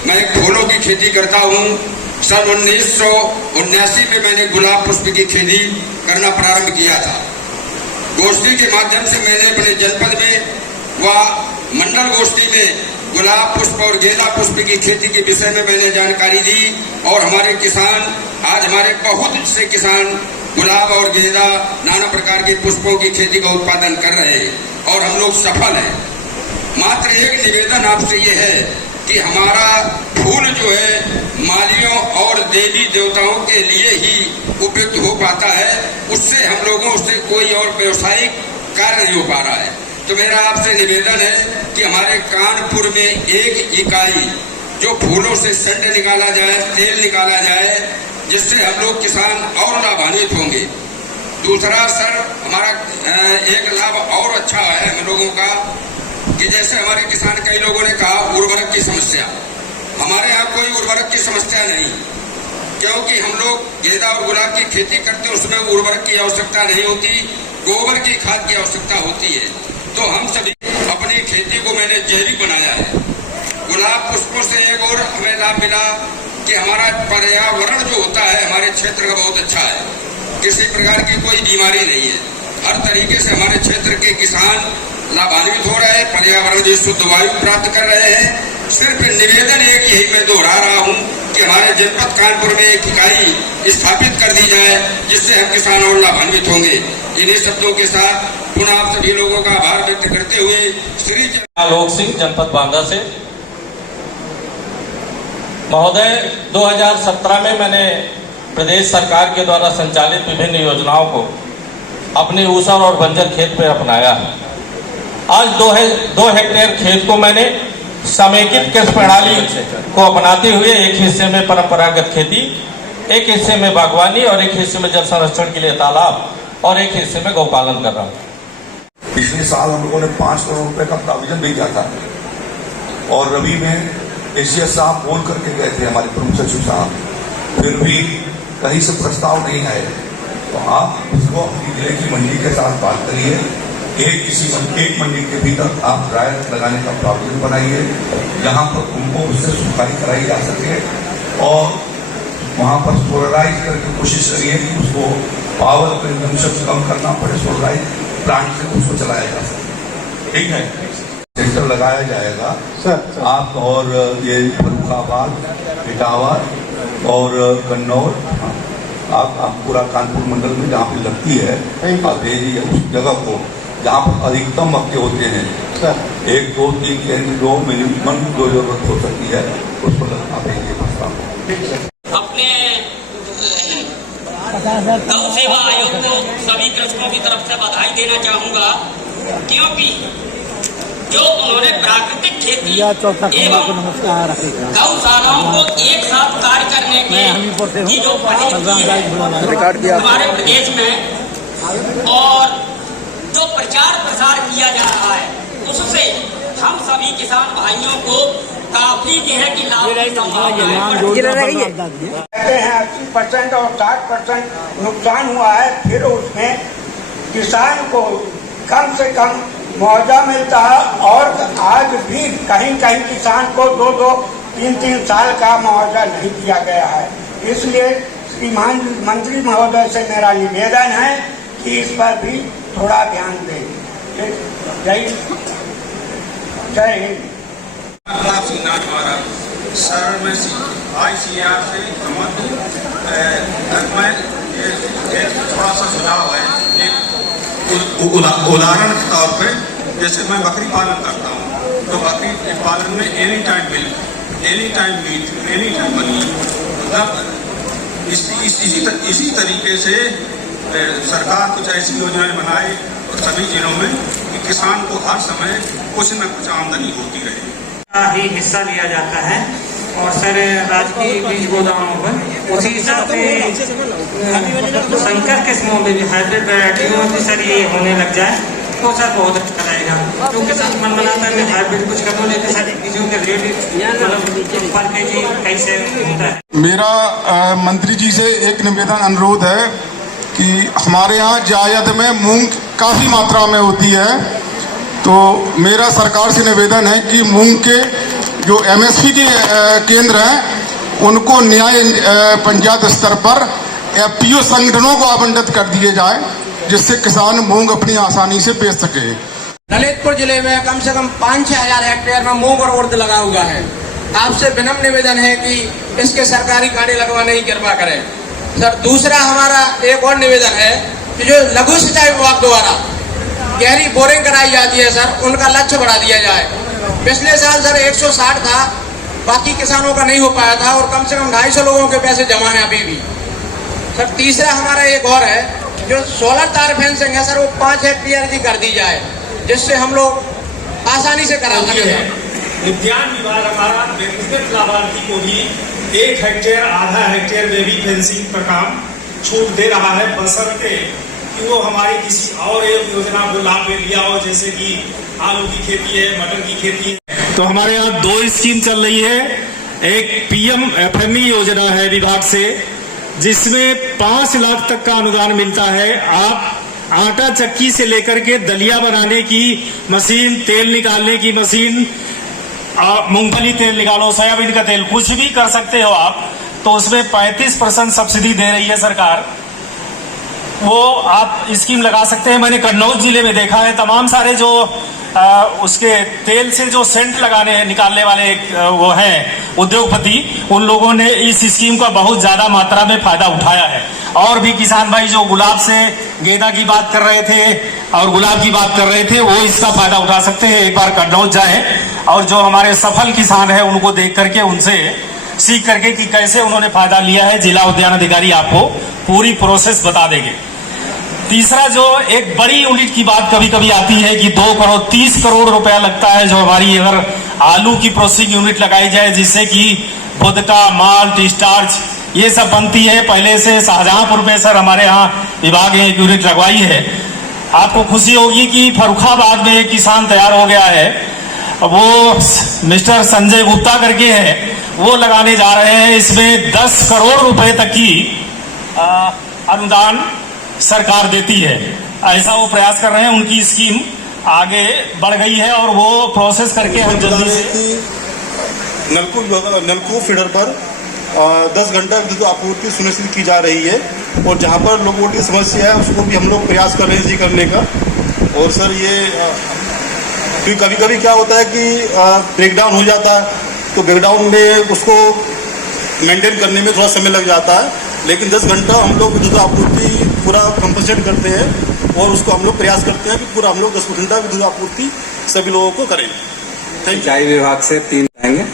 मैं फूलों की खेती करता हूं। सन 1979 में मैंने गुलाब पुष्प की खेती करना प्रारंभ किया था। गोष्ठी के माध्यम से मैंने अपने जनपद में व मंडल गोष्ठी में गुलाब पुष्प और गेंदा पुष्प की खेती के विषय में मैंने जानकारी दी, और हमारे किसान, आज हमारे बहुत से किसान गुलाब और गेंदा नाना प्रकार के पुष्पों की खेती का उत्पादन कर रहे हैं और हम लोग सफल हैं। मात्र एक निवेदन आपसे ये है कि हमारा फूल जो है मालियों और देवी देवताओं के लिए ही उपयुक्त हो पाता है, उससे हम लोगों से कोई और व्यवसायिक कार्य नहीं हो पा रहा है। तो मेरा आपसे निवेदन है कि हमारे कानपुर में एक इकाई जो फूलों से सेंट निकाला जाए, तेल निकाला जाए, जिससे हम लोग किसान और लाभान्वित होंगे। दूसरा सर, हमारा एक लाभ और अच्छा है हम लोगों का कि जैसे हमारे किसान, कई लोगों ने कहा उर्वरक की समस्या, हमारे यहाँ कोई उर्वरक की समस्या नहीं, क्योंकि हम लोग गेंदा और गुलाब की खेती करते हैं, उसमें उर्वरक की आवश्यकता नहीं होती, गोबर की खाद की आवश्यकता होती है। तो हम सभी अपनी खेती को मैंने जैविक बनाया है। गुलाब पुष्पों से एक और हमें लाभ मिला कि हमारा पर्यावरण जो होता है हमारे क्षेत्र का बहुत अच्छा है, किसी प्रकार की कोई बीमारी नहीं है, हर तरीके से हमारे क्षेत्र के किसान लाभान्वित हो रहे हैं, पर्यावरण की शुद्ध वायु प्राप्त कर रहे हैं। सिर्फ निवेदन एक यही मैं दोहरा रहा हूँ कि हमारे जनपद कानपुर में एक इकाई स्थापित कर दी जाए, जिससे हम किसान और लाभान्वित होंगे। इन्हीं शब्दों के साथ पुनः आप सभी लोगों का आभार व्यक्त करते हुए श्री आलोक सिंह, जनपद बांदा से। महोदय, 2017 में मैंने प्रदेश सरकार के द्वारा संचालित विभिन्न योजनाओं को अपने ऊसर और बंजर खेत में अपनाया है। आज 2 हेक्टेयर खेत को मैंने समेकित कृषि प्रणाली को अपनाते हुए एक हिस्से में परंपरागत खेती, एक हिस्से में बागवानी और एक हिस्से में जल संरक्षण के लिए तालाब और एक हिस्से में गौपालन कर रहा हूँ। पिछले साल हम लोगों ने 5 करोड़ रुपए का प्रोविजन भी किया था और रवि में एसीएस साहब फोन करके गए थे, हमारे प्रमुख सचिव साहब, फिर भी कहीं से प्रस्ताव नहीं आए। तो आप इसको अपनी जिले की मंडी के साथ बात करिए, एक मंडी के भीतर आप ड्रायर लगाने का प्रोविजन बनाइए, जहां पर उनको उससे सुखाई कराई जा सके और वहां पर सोलराइज करके कोशिश करिए कि उसको पावर कंजम्पशन कम करना पड़े, सोलराइज प्लांट से उसको चलाया जा सके। ठीक है, सेंटर लगाया जाएगा सर। आप और ये फर्रुखाबाद, इटावा और कन्नौर, आप पूरा कानपुर मंडल में जहाँ पे लगती है आप भेजिए उस जगह को जहाँ पर अधिकतम मक्के होते हैं सर। 1, 2, 3 केंद्र जो मिनिमम जो जरूरत हो सकती है उसको आप भेजिए प्रस्ताव। अपने गौ सेवा आयोग को सभी कृषकों की तरफ से बधाई देना चाहूँगा, क्योंकि जो उन्होंने प्राकृतिक खेती एवं गौशालाओं को एक साथ कार्य करने की जो पहल की है हमारे प्रदेश में और जो प्रचार प्रसार किया जा रहा है, उससे हम सभी किसान भाइयों को काफी जो है कि लाभ की संभावना है। कहते हैं 80% और 60% नुकसान हुआ है, फिर उसमें किसान को कम से कम मुआवजा मिलता है और आज भी कहीं कहीं किसान को 2-2, 3-3 साल का मुआवजा नहीं दिया गया है। इसलिए श्रीमान मंत्री महोदय से मेरा निवेदन है कि इस पर भी थोड़ा ध्यान दें। जय हिंद। सर, मैं ICAR से थोड़ा सा सुझाव है। उदाहरण के तौर पे जैसे मैं बकरी पालन करता हूँ, तो बकरी पालन में any time milk, any time meat, any time money, मतलब इसी तरीके से सरकार कुछ ऐसी योजनाएं बनाए और सभी जिलों में कि किसान को हर समय कुछ न कुछ आमदनी होती रहे। ही हिस्सा लिया जाता है और सर राजकीय बीज गोदामों पर उसी हिसाब से संकर किस्मों में भी हाइब्रिड वैरायटियों में भी सर ये होने लग जाए तो सर बहुत अच्छा रहेगा, क्योंकि सर मन बनाता है हाइब्रिड कुछ कर दो, लेकिन सर बीजों के रेट मतलब पर केजी कैसे होता है। मेरा मंत्री जी से एक निवेदन अनुरोध है कि हमारे यहाँ जायद में मूंग काफ़ी मात्रा में होती है, तो मेरा सरकार से निवेदन है कि मूंग के जो MSP के केंद्र हैं उनको न्याय पंचायत स्तर पर FPO संगठनों को आवंटित कर दिए जाए, जिससे किसान मूंग अपनी आसानी से बेच सके। ललितपुर जिले में कम से कम 5-6 हजार हेक्टेयर में मूंग और उड़द लगा हुआ है। आपसे विनम्र निवेदन है कि इसके सरकारी गाड़ी लगवाने की कृपा करें। सर दूसरा हमारा एक और निवेदन है कि जो लघु सिंचाई विभाग द्वारा गहरी बोरिंग कराई जाती है सर, उनका लक्ष्य बढ़ा दिया जाए। पिछले साल सर 160 था, बाकी किसानों का नहीं हो पाया था और कम से कम 250 लोगों के पैसे जमा हैं अभी भी। सर तीसरा हमारा एक और है, जो सोलर तार फेंसिंग है सर, वो 5 हेक्टेयर की कर दी जाए, जिससे हम लोग आसानी से करा सकते हैं। उद्यान विभाग हमारा व्यक्तिगत लाभार्थी को भी 1 हेक्टेयर आधा हेक्टेयर में भी फेंसिंग का काम छूट दे रहा है, बशर्ते कि वो हमारी किसी और एक योजना को लाभ में लिया हो, जैसे कि आलू की खेती है, मटर की खेती है। तो हमारे यहाँ 2 स्कीम चल रही है। एक PMFME योजना है विभाग से, जिसमें 5 लाख तक का अनुदान मिलता है। आप आटा चक्की से लेकर के दलिया बनाने की मशीन, तेल निकालने की मशीन, मूंगफली तेल निकालो, सोयाबीन का तेल, कुछ भी कर सकते हो आप। तो उसमें 35% सब्सिडी दे रही है सरकार, वो आप स्कीम लगा सकते हैं। मैंने कन्नौज जिले में देखा है, तमाम सारे जो उसके तेल से जो सेंट लगाने निकालने वाले वो हैं उद्योगपति, उन लोगों ने इस स्कीम का बहुत ज्यादा मात्रा में फायदा उठाया है। और भी किसान भाई जो गुलाब से गेंदा की बात कर रहे थे और गुलाब की बात कर रहे थे, वो इसका फायदा उठा सकते हैं। एक बार कन्नौज जाएं और जो हमारे सफल किसान हैं उनको देख करके, उनसे सीख करके कि कैसे उन्होंने फायदा लिया है, जिला उद्यान अधिकारी आपको पूरी प्रोसेस बता देंगे। तीसरा जो एक बड़ी यूनिट की बात कभी कभी आती है कि 2 करोड़ 30 करोड़ रुपया लगता है, जो हमारी अगर आलू की प्रोसेसिंग यूनिट लगाई जाए, जिससे कि वोदका, माल्ट, स्टार्च ये सब बनती है। पहले से शाहजहांपुर में सर हमारे यहाँ विभाग ने एक यूनिट लगवाई है। आपको खुशी होगी कि फर्रुखाबाद में एक किसान तैयार हो गया है, वो मिस्टर संजय गुप्ता करके है, वो लगाने जा रहे हैं। इसमें 10 करोड़ रुपए तक की अनुदान सरकार देती है, ऐसा वो प्रयास कर रहे हैं। उनकी स्कीम आगे बढ़ गई है और वो प्रोसेस करके हम जल्दी से नलकूप फीडर पर 10 घंटा विद्युत आपूर्ति सुनिश्चित की जा रही है। और जहां पर लोगों की समस्या है उसको भी हम लोग प्रयास कर रहे हैं जी करने का। और सर ये क्योंकि कभी कभी क्या होता है कि ब्रेकडाउन हो जाता है, तो ब्रेकडाउन में उसको मेंटेन करने में थोड़ा समय लग जाता है, लेकिन 10 घंटा हम लोग विद्युत आपूर्ति पूरा कंपनसेट करते हैं और उसको हम लोग प्रयास करते हैं कि पूरा हम लोग 10 घंटा विद्युत आपूर्ति सभी लोगों को करें। सिंचाई विभाग से 3 आएंगे।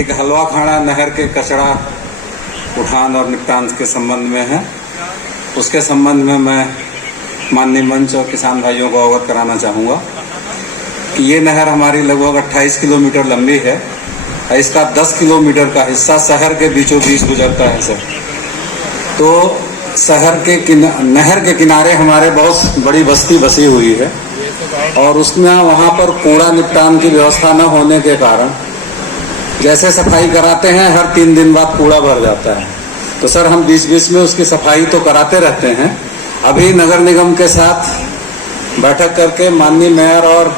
एक हलवा खाना नहर के कचरा उठान और निपटान के संबंध में है। उसके संबंध में मैं माननीय मंच और किसान भाइयों को अवगत कराना चाहूँगा कि ये नहर हमारी लगभग 28 किलोमीटर लंबी है। इसका 10 किलोमीटर का हिस्सा शहर के बीचों बीच गुजरता है सर। तो शहर के नहर के किनारे हमारे बहुत बड़ी बस्ती बसी हुई है और उसमें वहाँ पर कूड़ा निपटान की व्यवस्था न होने के कारण जैसे सफाई कराते हैं, हर 3 दिन बाद कूड़ा भर जाता है। तो सर हम बीच बीच में उसकी सफाई तो कराते रहते हैं। अभी नगर निगम के साथ बैठक करके माननीय मेयर और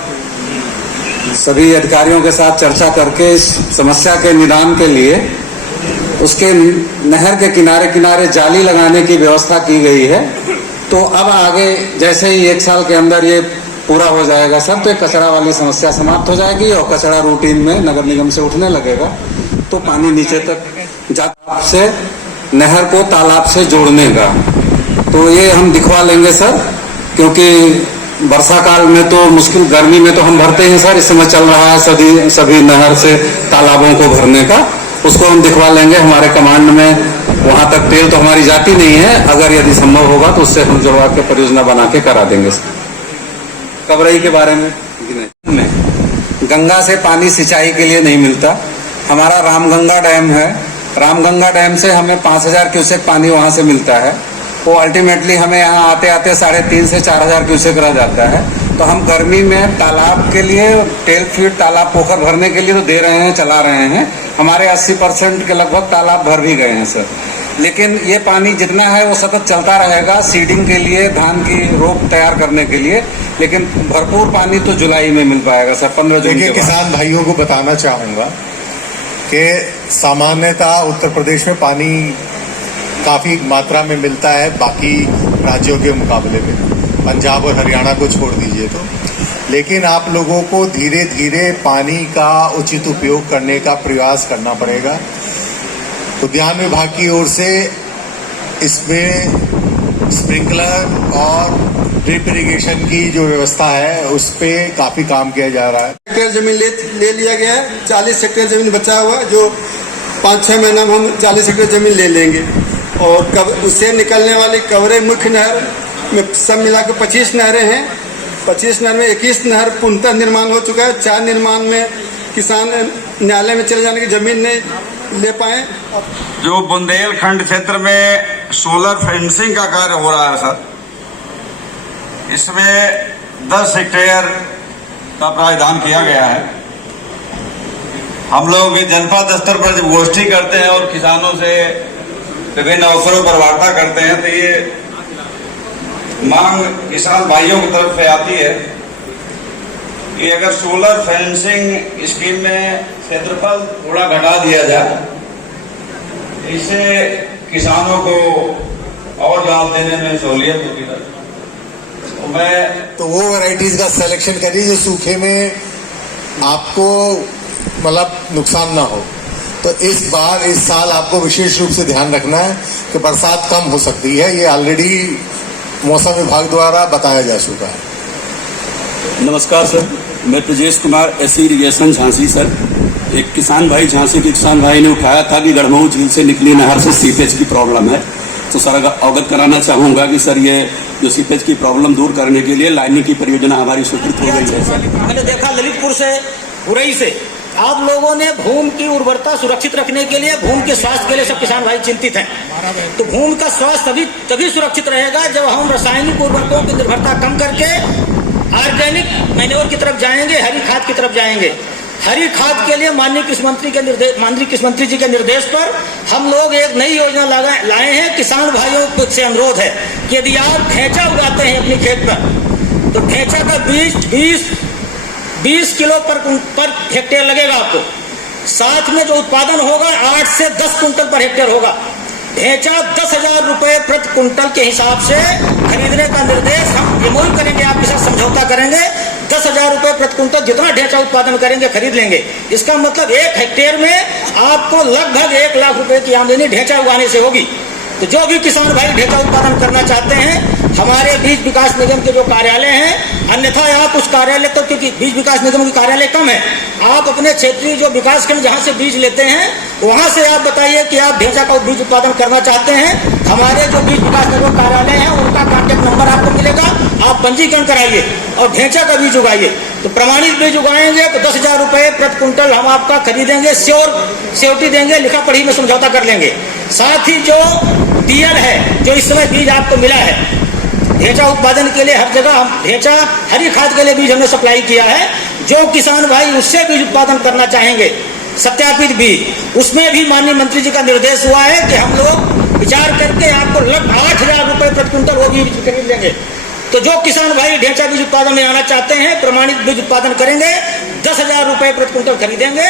सभी अधिकारियों के साथ चर्चा करके इस समस्या के निदान के लिए उसके नहर के किनारे किनारे जाली लगाने की व्यवस्था की गई है। तो अब आगे जैसे ही 1 साल के अंदर ये पूरा हो जाएगा सर, तो कचरा वाली समस्या समाप्त हो जाएगी और कचरा रूटीन में नगर निगम से उठने लगेगा, तो पानी नीचे तक जाता से नहर को तालाब से जोड़ने का तो ये हम दिखवा लेंगे सर। क्योंकि वर्षा काल में तो मुश्किल, गर्मी में तो हम भरते हैं सर, इस समय चल रहा है सभी नहर से तालाबों को भरने का, उसको हम दिखवा लेंगे। हमारे कमांड में वहां तक तेल तो हमारी जाती नहीं है, अगर यदि संभव होगा तो उससे हम जुड़वा के परियोजना बना के करा देंगे सर। कबरई के बारे में गंगा से पानी सिंचाई के लिए नहीं मिलता। हमारा रामगंगा डैम है, रामगंगा डैम से हमें 5000 क्यूसेक पानी वहां से मिलता है। वो अल्टीमेटली हमें यहाँ आते आते 3,500 से 4,000 क्यूसेक रह जाता है। तो हम गर्मी में तालाब के लिए, टेल फीड तालाब पोखर भरने के लिए तो दे रहे हैं, चला रहे हैं। हमारे 80% के लगभग तालाब भर भी गए हैं सर। लेकिन ये पानी जितना है वो सतत चलता रहेगा सीडिंग के लिए, धान की रोप तैयार करने के लिए, लेकिन भरपूर पानी तो जुलाई में मिल पाएगा सर, 15 जून के बाद। किसान भाइयों को बताना चाहूँगा कि सामान्यतः उत्तर प्रदेश में पानी काफ़ी मात्रा में मिलता है बाकी राज्यों के मुकाबले में, पंजाब और हरियाणा को छोड़ दीजिए तो। लेकिन आप लोगों को धीरे धीरे पानी का उचित उपयोग करने का प्रयास करना पड़ेगा। उद्यान विभाग की ओर से इसमें स्प्रिंकलर और ड्रिप इरिगेशन की जो व्यवस्था है उस पे काफी काम किया जा रहा है। हेक्टेयर जमीन ले लिया गया है, 40 हेक्टेयर जमीन बचा हुआ है, जो 5-6 महीना में हम 40 हेक्टेयर जमीन ले लेंगे। और उससे निकलने वाली कवरे मुख्य नहर में सब मिला के 25 नहरें हैं। 25 नहर में 21 नहर पूर्णतः निर्माण हो चुका है। 4 निर्माण में किसान न्यायालय में चले जाने की जमीन नहीं ले पाए। जो बुंदेलखंड क्षेत्र में सोलर फेंसिंग का कार्य हो रहा है सर, इसमें 10 हेक्टेयर का प्रावधान किया गया है। हम लोग जनपद स्तर पर जब गोष्ठी करते हैं और किसानों से विभिन्न अवसरों पर वार्ता करते हैं तो ये मांग किसान भाइयों की तरफ से आती है कि अगर सोलर फेंसिंग स्कीम में क्षेत्रफल थोड़ा घटा दिया जाए, इससे किसानों को और लाभ देने में सहूलियत होगी। तो वो वैरायटीज का सिलेक्शन करिए जो सूखे में आपको मतलब नुकसान ना हो। तो इस साल आपको विशेष रूप से ध्यान रखना है कि बरसात कम हो सकती है, ये ऑलरेडी मौसम विभाग द्वारा बताया जा चुका है। नमस्कार सर, मैं Brajesh Kumar, S irrigation Jhansi. Sir, एक किसान भाई झांसी के किसान भाई ने उठाया था कि गढ़मऊ झील से निकली नहर से सीपेज की प्रॉब्लम है। तो सर अवगत कराना चाहूंगा कि सर ये जो सीपेज की प्रॉब्लम दूर करने के लिए लाइनिंग की परियोजना हमारी स्वीकृत हो गई है। सर, मैंने देखा ललितपुर से उरई से आप लोगों ने भूमि की उर्वरता सुरक्षित रखने के लिए, भूमि के स्वास्थ्य के लिए सब किसान भाई चिंतित हैं। तो भूमि का स्वास्थ्य तभी सुरक्षित रहेगा जब हम रासायनिक उर्वरकों की निर्भरता कम करके ऑर्गेनिक मैन्योर की तरफ जाएंगे, हरी खाद की तरफ जाएंगे। हरी खाद के लिए माननीय कृषि मंत्री जी के निर्देश पर हम लोग एक नई योजना लाए हैं। किसान भाइयों से अनुरोध है कि यदि आप ढेंचा उगाते हैं अपने खेत पर, तो ढेंचा का बीज 20 किलो पर हेक्टेयर लगेगा आपको। साथ में जो उत्पादन होगा 8 से 10 कुंटल पर हेक्टेयर होगा। ढेंचा 10,000 रुपए प्रति कुंटल के हिसाब से खरीदने का निर्देश हम एमओयू करेंगे, आपके साथ समझौता करेंगे। 10,000 रुपए प्रति कुंटल जितना ढेंचा उत्पादन करेंगे खरीद लेंगे। इसका मतलब 1 हेक्टेयर में आपको लगभग 1 लाख रुपए की आमदनी ढेंचा उगाने से होगी। तो जो भी किसान भाई ढेंचा उत्पादन करना चाहते हैं, हमारे बीज विकास निगम के जो कार्यालय हैं, अन्यथा आप उस कार्यालय तो, क्योंकि बीज विकास निगम की कार्यालय कम है, आप अपने क्षेत्रीय जो विकास खंड जहाँ से बीज लेते हैं वहाँ से आप बताइए कि आप ढेंचा का बीज उत्पादन करना चाहते हैं। हमारे जो बीज विकास निगम कार्यालय है उनका कॉन्टेक्ट नंबर आपको मिलेगा, आप पंजीकरण कराइए और ढेंचा का बीज उगाइए। तो प्रमाणित बीज उगाएंगे तो 10,000 रुपए प्रति कुंटल हम आपका खरीदेंगे, श्योरिटी देंगे, लिखा पढ़ी में समझौता कर लेंगे। साथ ही जो टीएल है, जो इस समय बीज आपको मिला है ढेंचा उत्पादन के लिए, हर जगह हम ढेंचा हरी खाद के लिए बीज हमने सप्लाई किया है। जो किसान भाई उससे बीज उत्पादन करना चाहेंगे, सत्यापित बीज, उसमें भी माननीय मंत्री जी का निर्देश हुआ है कि हम लोग विचार करके आपको लगभग 8,000 रुपए प्रति कुंटल वो बीज खरीद लेंगे। तो जो किसान भाई ढेंचा बीज उत्पादन में आना चाहते हैं, प्रमाणित बीज उत्पादन करेंगे, 10,000 रुपए प्रति कुंटल खरीदेंगे।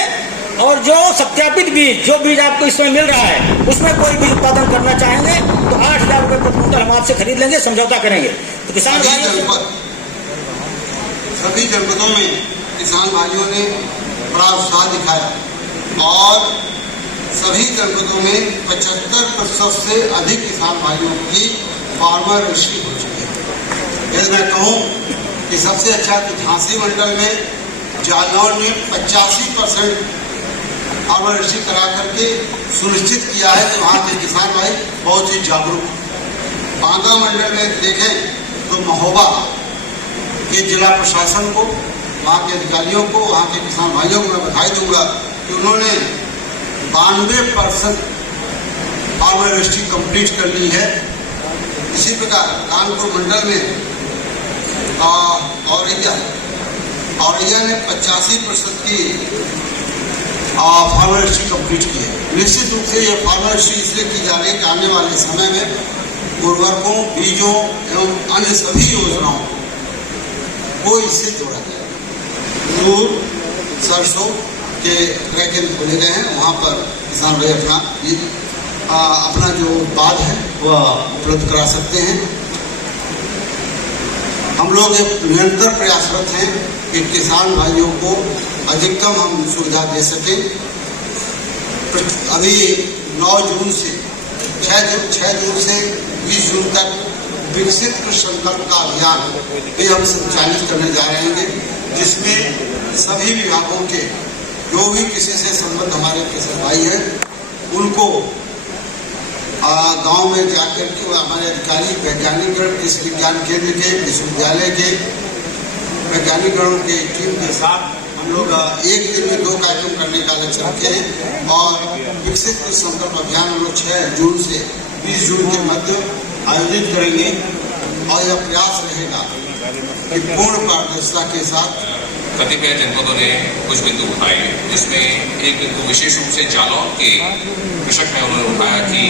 और जो सत्यापित बीज, जो बीज आपको इसमें मिल रहा है, उसमें कोई बीज उत्पादन करना चाहेंगे तो 8,000 रुपए प्रति कुंटल हम आपसे खरीद लेंगे, समझौता करेंगे। तो किसान सभी जनपदों में किसान भाइयों ने बड़ा उत्साह दिखाया और सभी जनपदों में 75% से अधिक किसान भाइयों की फार्मर रजिस्ट्री हो चुकी है। यदि मैं कहूँ कि सबसे अच्छा तो झांसी मंडल में जालौर ने 85% फार्मर रजिस्ट्री करा करके सुनिश्चित किया है कि वहाँ के किसान भाई बहुत ही जागरूक। बांदा मंडल में देखें तो महोबा के जिला प्रशासन को, वहाँ के अधिकारियों को, वहाँ के किसान भाइयों को मैं बधाई दूंगा कि उन्होंने 92% फार्मर रजिस्ट्री कंप्लीट कर ली है। इसी प्रकार कानपुर मंडल में औरैया ने 85% की फार्मर रजिस्ट्री कंप्लीट की है। निश्चित रूप से ये फार्मर रजिस्ट्री इसलिए की जा रही है कि आने वाले समय में उर्वरकों, बीजों एवं अन्य सभी योजनाओं को इससे जोड़ा जाए। दूर सरसों के क्रय केंद्र खोले गए हैं, वहाँ पर किसान भाई अपना जो उत्पाद है वह उपलब्ध करा सकते हैं। हम लोग एक निरंतर प्रयासरत हैं कि किसान भाइयों को अधिकतम हम सुविधा दे सकें। अभी 9 जून से 6 जून से 20 जून तक विकसित कृषि संकल्प का अभियान भी हम संचालित करने जा रहे हैं, जिसमें सभी विभागों के जो भी किसी से संबंध हमारे किसान भाई है उनको गांव में जाकर के हमारे अधिकारी वैज्ञानिकगण कृषि विज्ञान केंद्र के विश्वविद्यालय के वैज्ञानिकगणों के टीम के साथ हम लोग एक दिन में 2 कार्यक्रम करने का लक्ष्य रखे हैं और विकसित कृषि संकल्प अभियान हम लोग 6 जून से 20 जून के मध्य आयोजित करेंगे और यह प्रयास रहेगा कि पूर्ण पारदर्शिता के साथ कतिपय जनपदों ने कुछ बिंदु उठाए, जिसमें एक बिंदु विशेष रूप से जालौन के कृषक ने उन्होंने उठाया कि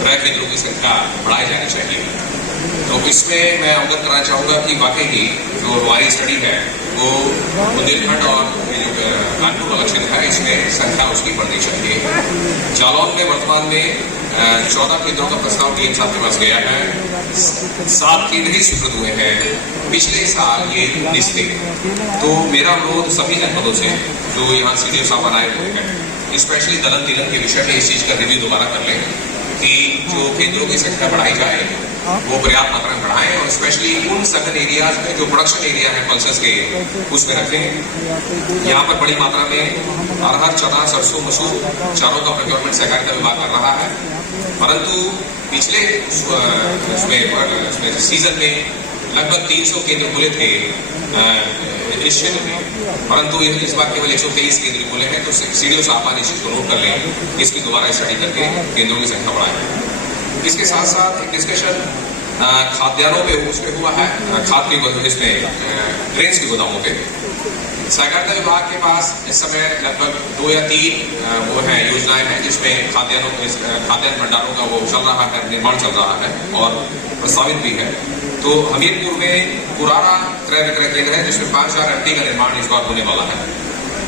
क्रय केंद्रों की संख्या बढ़ाई जानी चाहिए। तो इसमें मैं अवगत कराना चाहूंगा कि वाकई ही जो हमारी स्टडी है वो बुंदेलखंड और जो कानपुर वाला क्षेत्र है इसमें संख्या उसकी बढ़नी चाहिए। जालौन में वर्तमान में 14 केंद्रों का प्रस्ताव टीएम साहब के पास गया है, 7 केंद्र ही स्वीकृत हुए हैं, पिछले साल ये 19 थे। तो मेरा अनुरोध सभी जनपदों से जो यहाँ सीडीओ साहब बनाए हुए हैं, स्पेशली दलन तिलन के विषय में इस चीज का रिव्यू दोबारा कर लें कि जो केंद्रों की संख्या बढ़ाई जाए वो पर्याप्त मात्रा में बढ़ाएं और स्पेशली उन सघन एरियाज में जो प्रोडक्शन एरिया है पल्सेस के उसमें रखें। यहाँ पर बड़ी मात्रा में अरहर, चना, सरसों, मसूर चारों का प्रोक्योरमेंट सहकारिता विभाग कर रहा है, परंतु पिछले सीजन में लगभग 300 केंद्र खुले थे इस क्षेत्र में, परंतु इस बार केवल 123 केंद्र खुले हैं। तो सीडीओ साहब इस चीज को नोट कर लें, इसकी दोबारा स्टडी करके केंद्रों की संख्या बढ़ाएं। इसके साथ साथ एक डिस्कशन खाद्यान्नों पे उसमें हुआ है, खाद के इसमें ग्रेन्स के गोदामों पे। सहकारिता विभाग के पास इस समय लगभग 2 या 3 वो हैं योजनाएं हैं जिसमें खाद्यान्न भंडारों का वो चल रहा है, निर्माण चल रहा है और प्रस्तावित भी है। तो हमीरपुर में पुराना क्रय विक्रय केंद्र है जिसमें 5000 एमटी का निर्माण इस बार होने वाला है।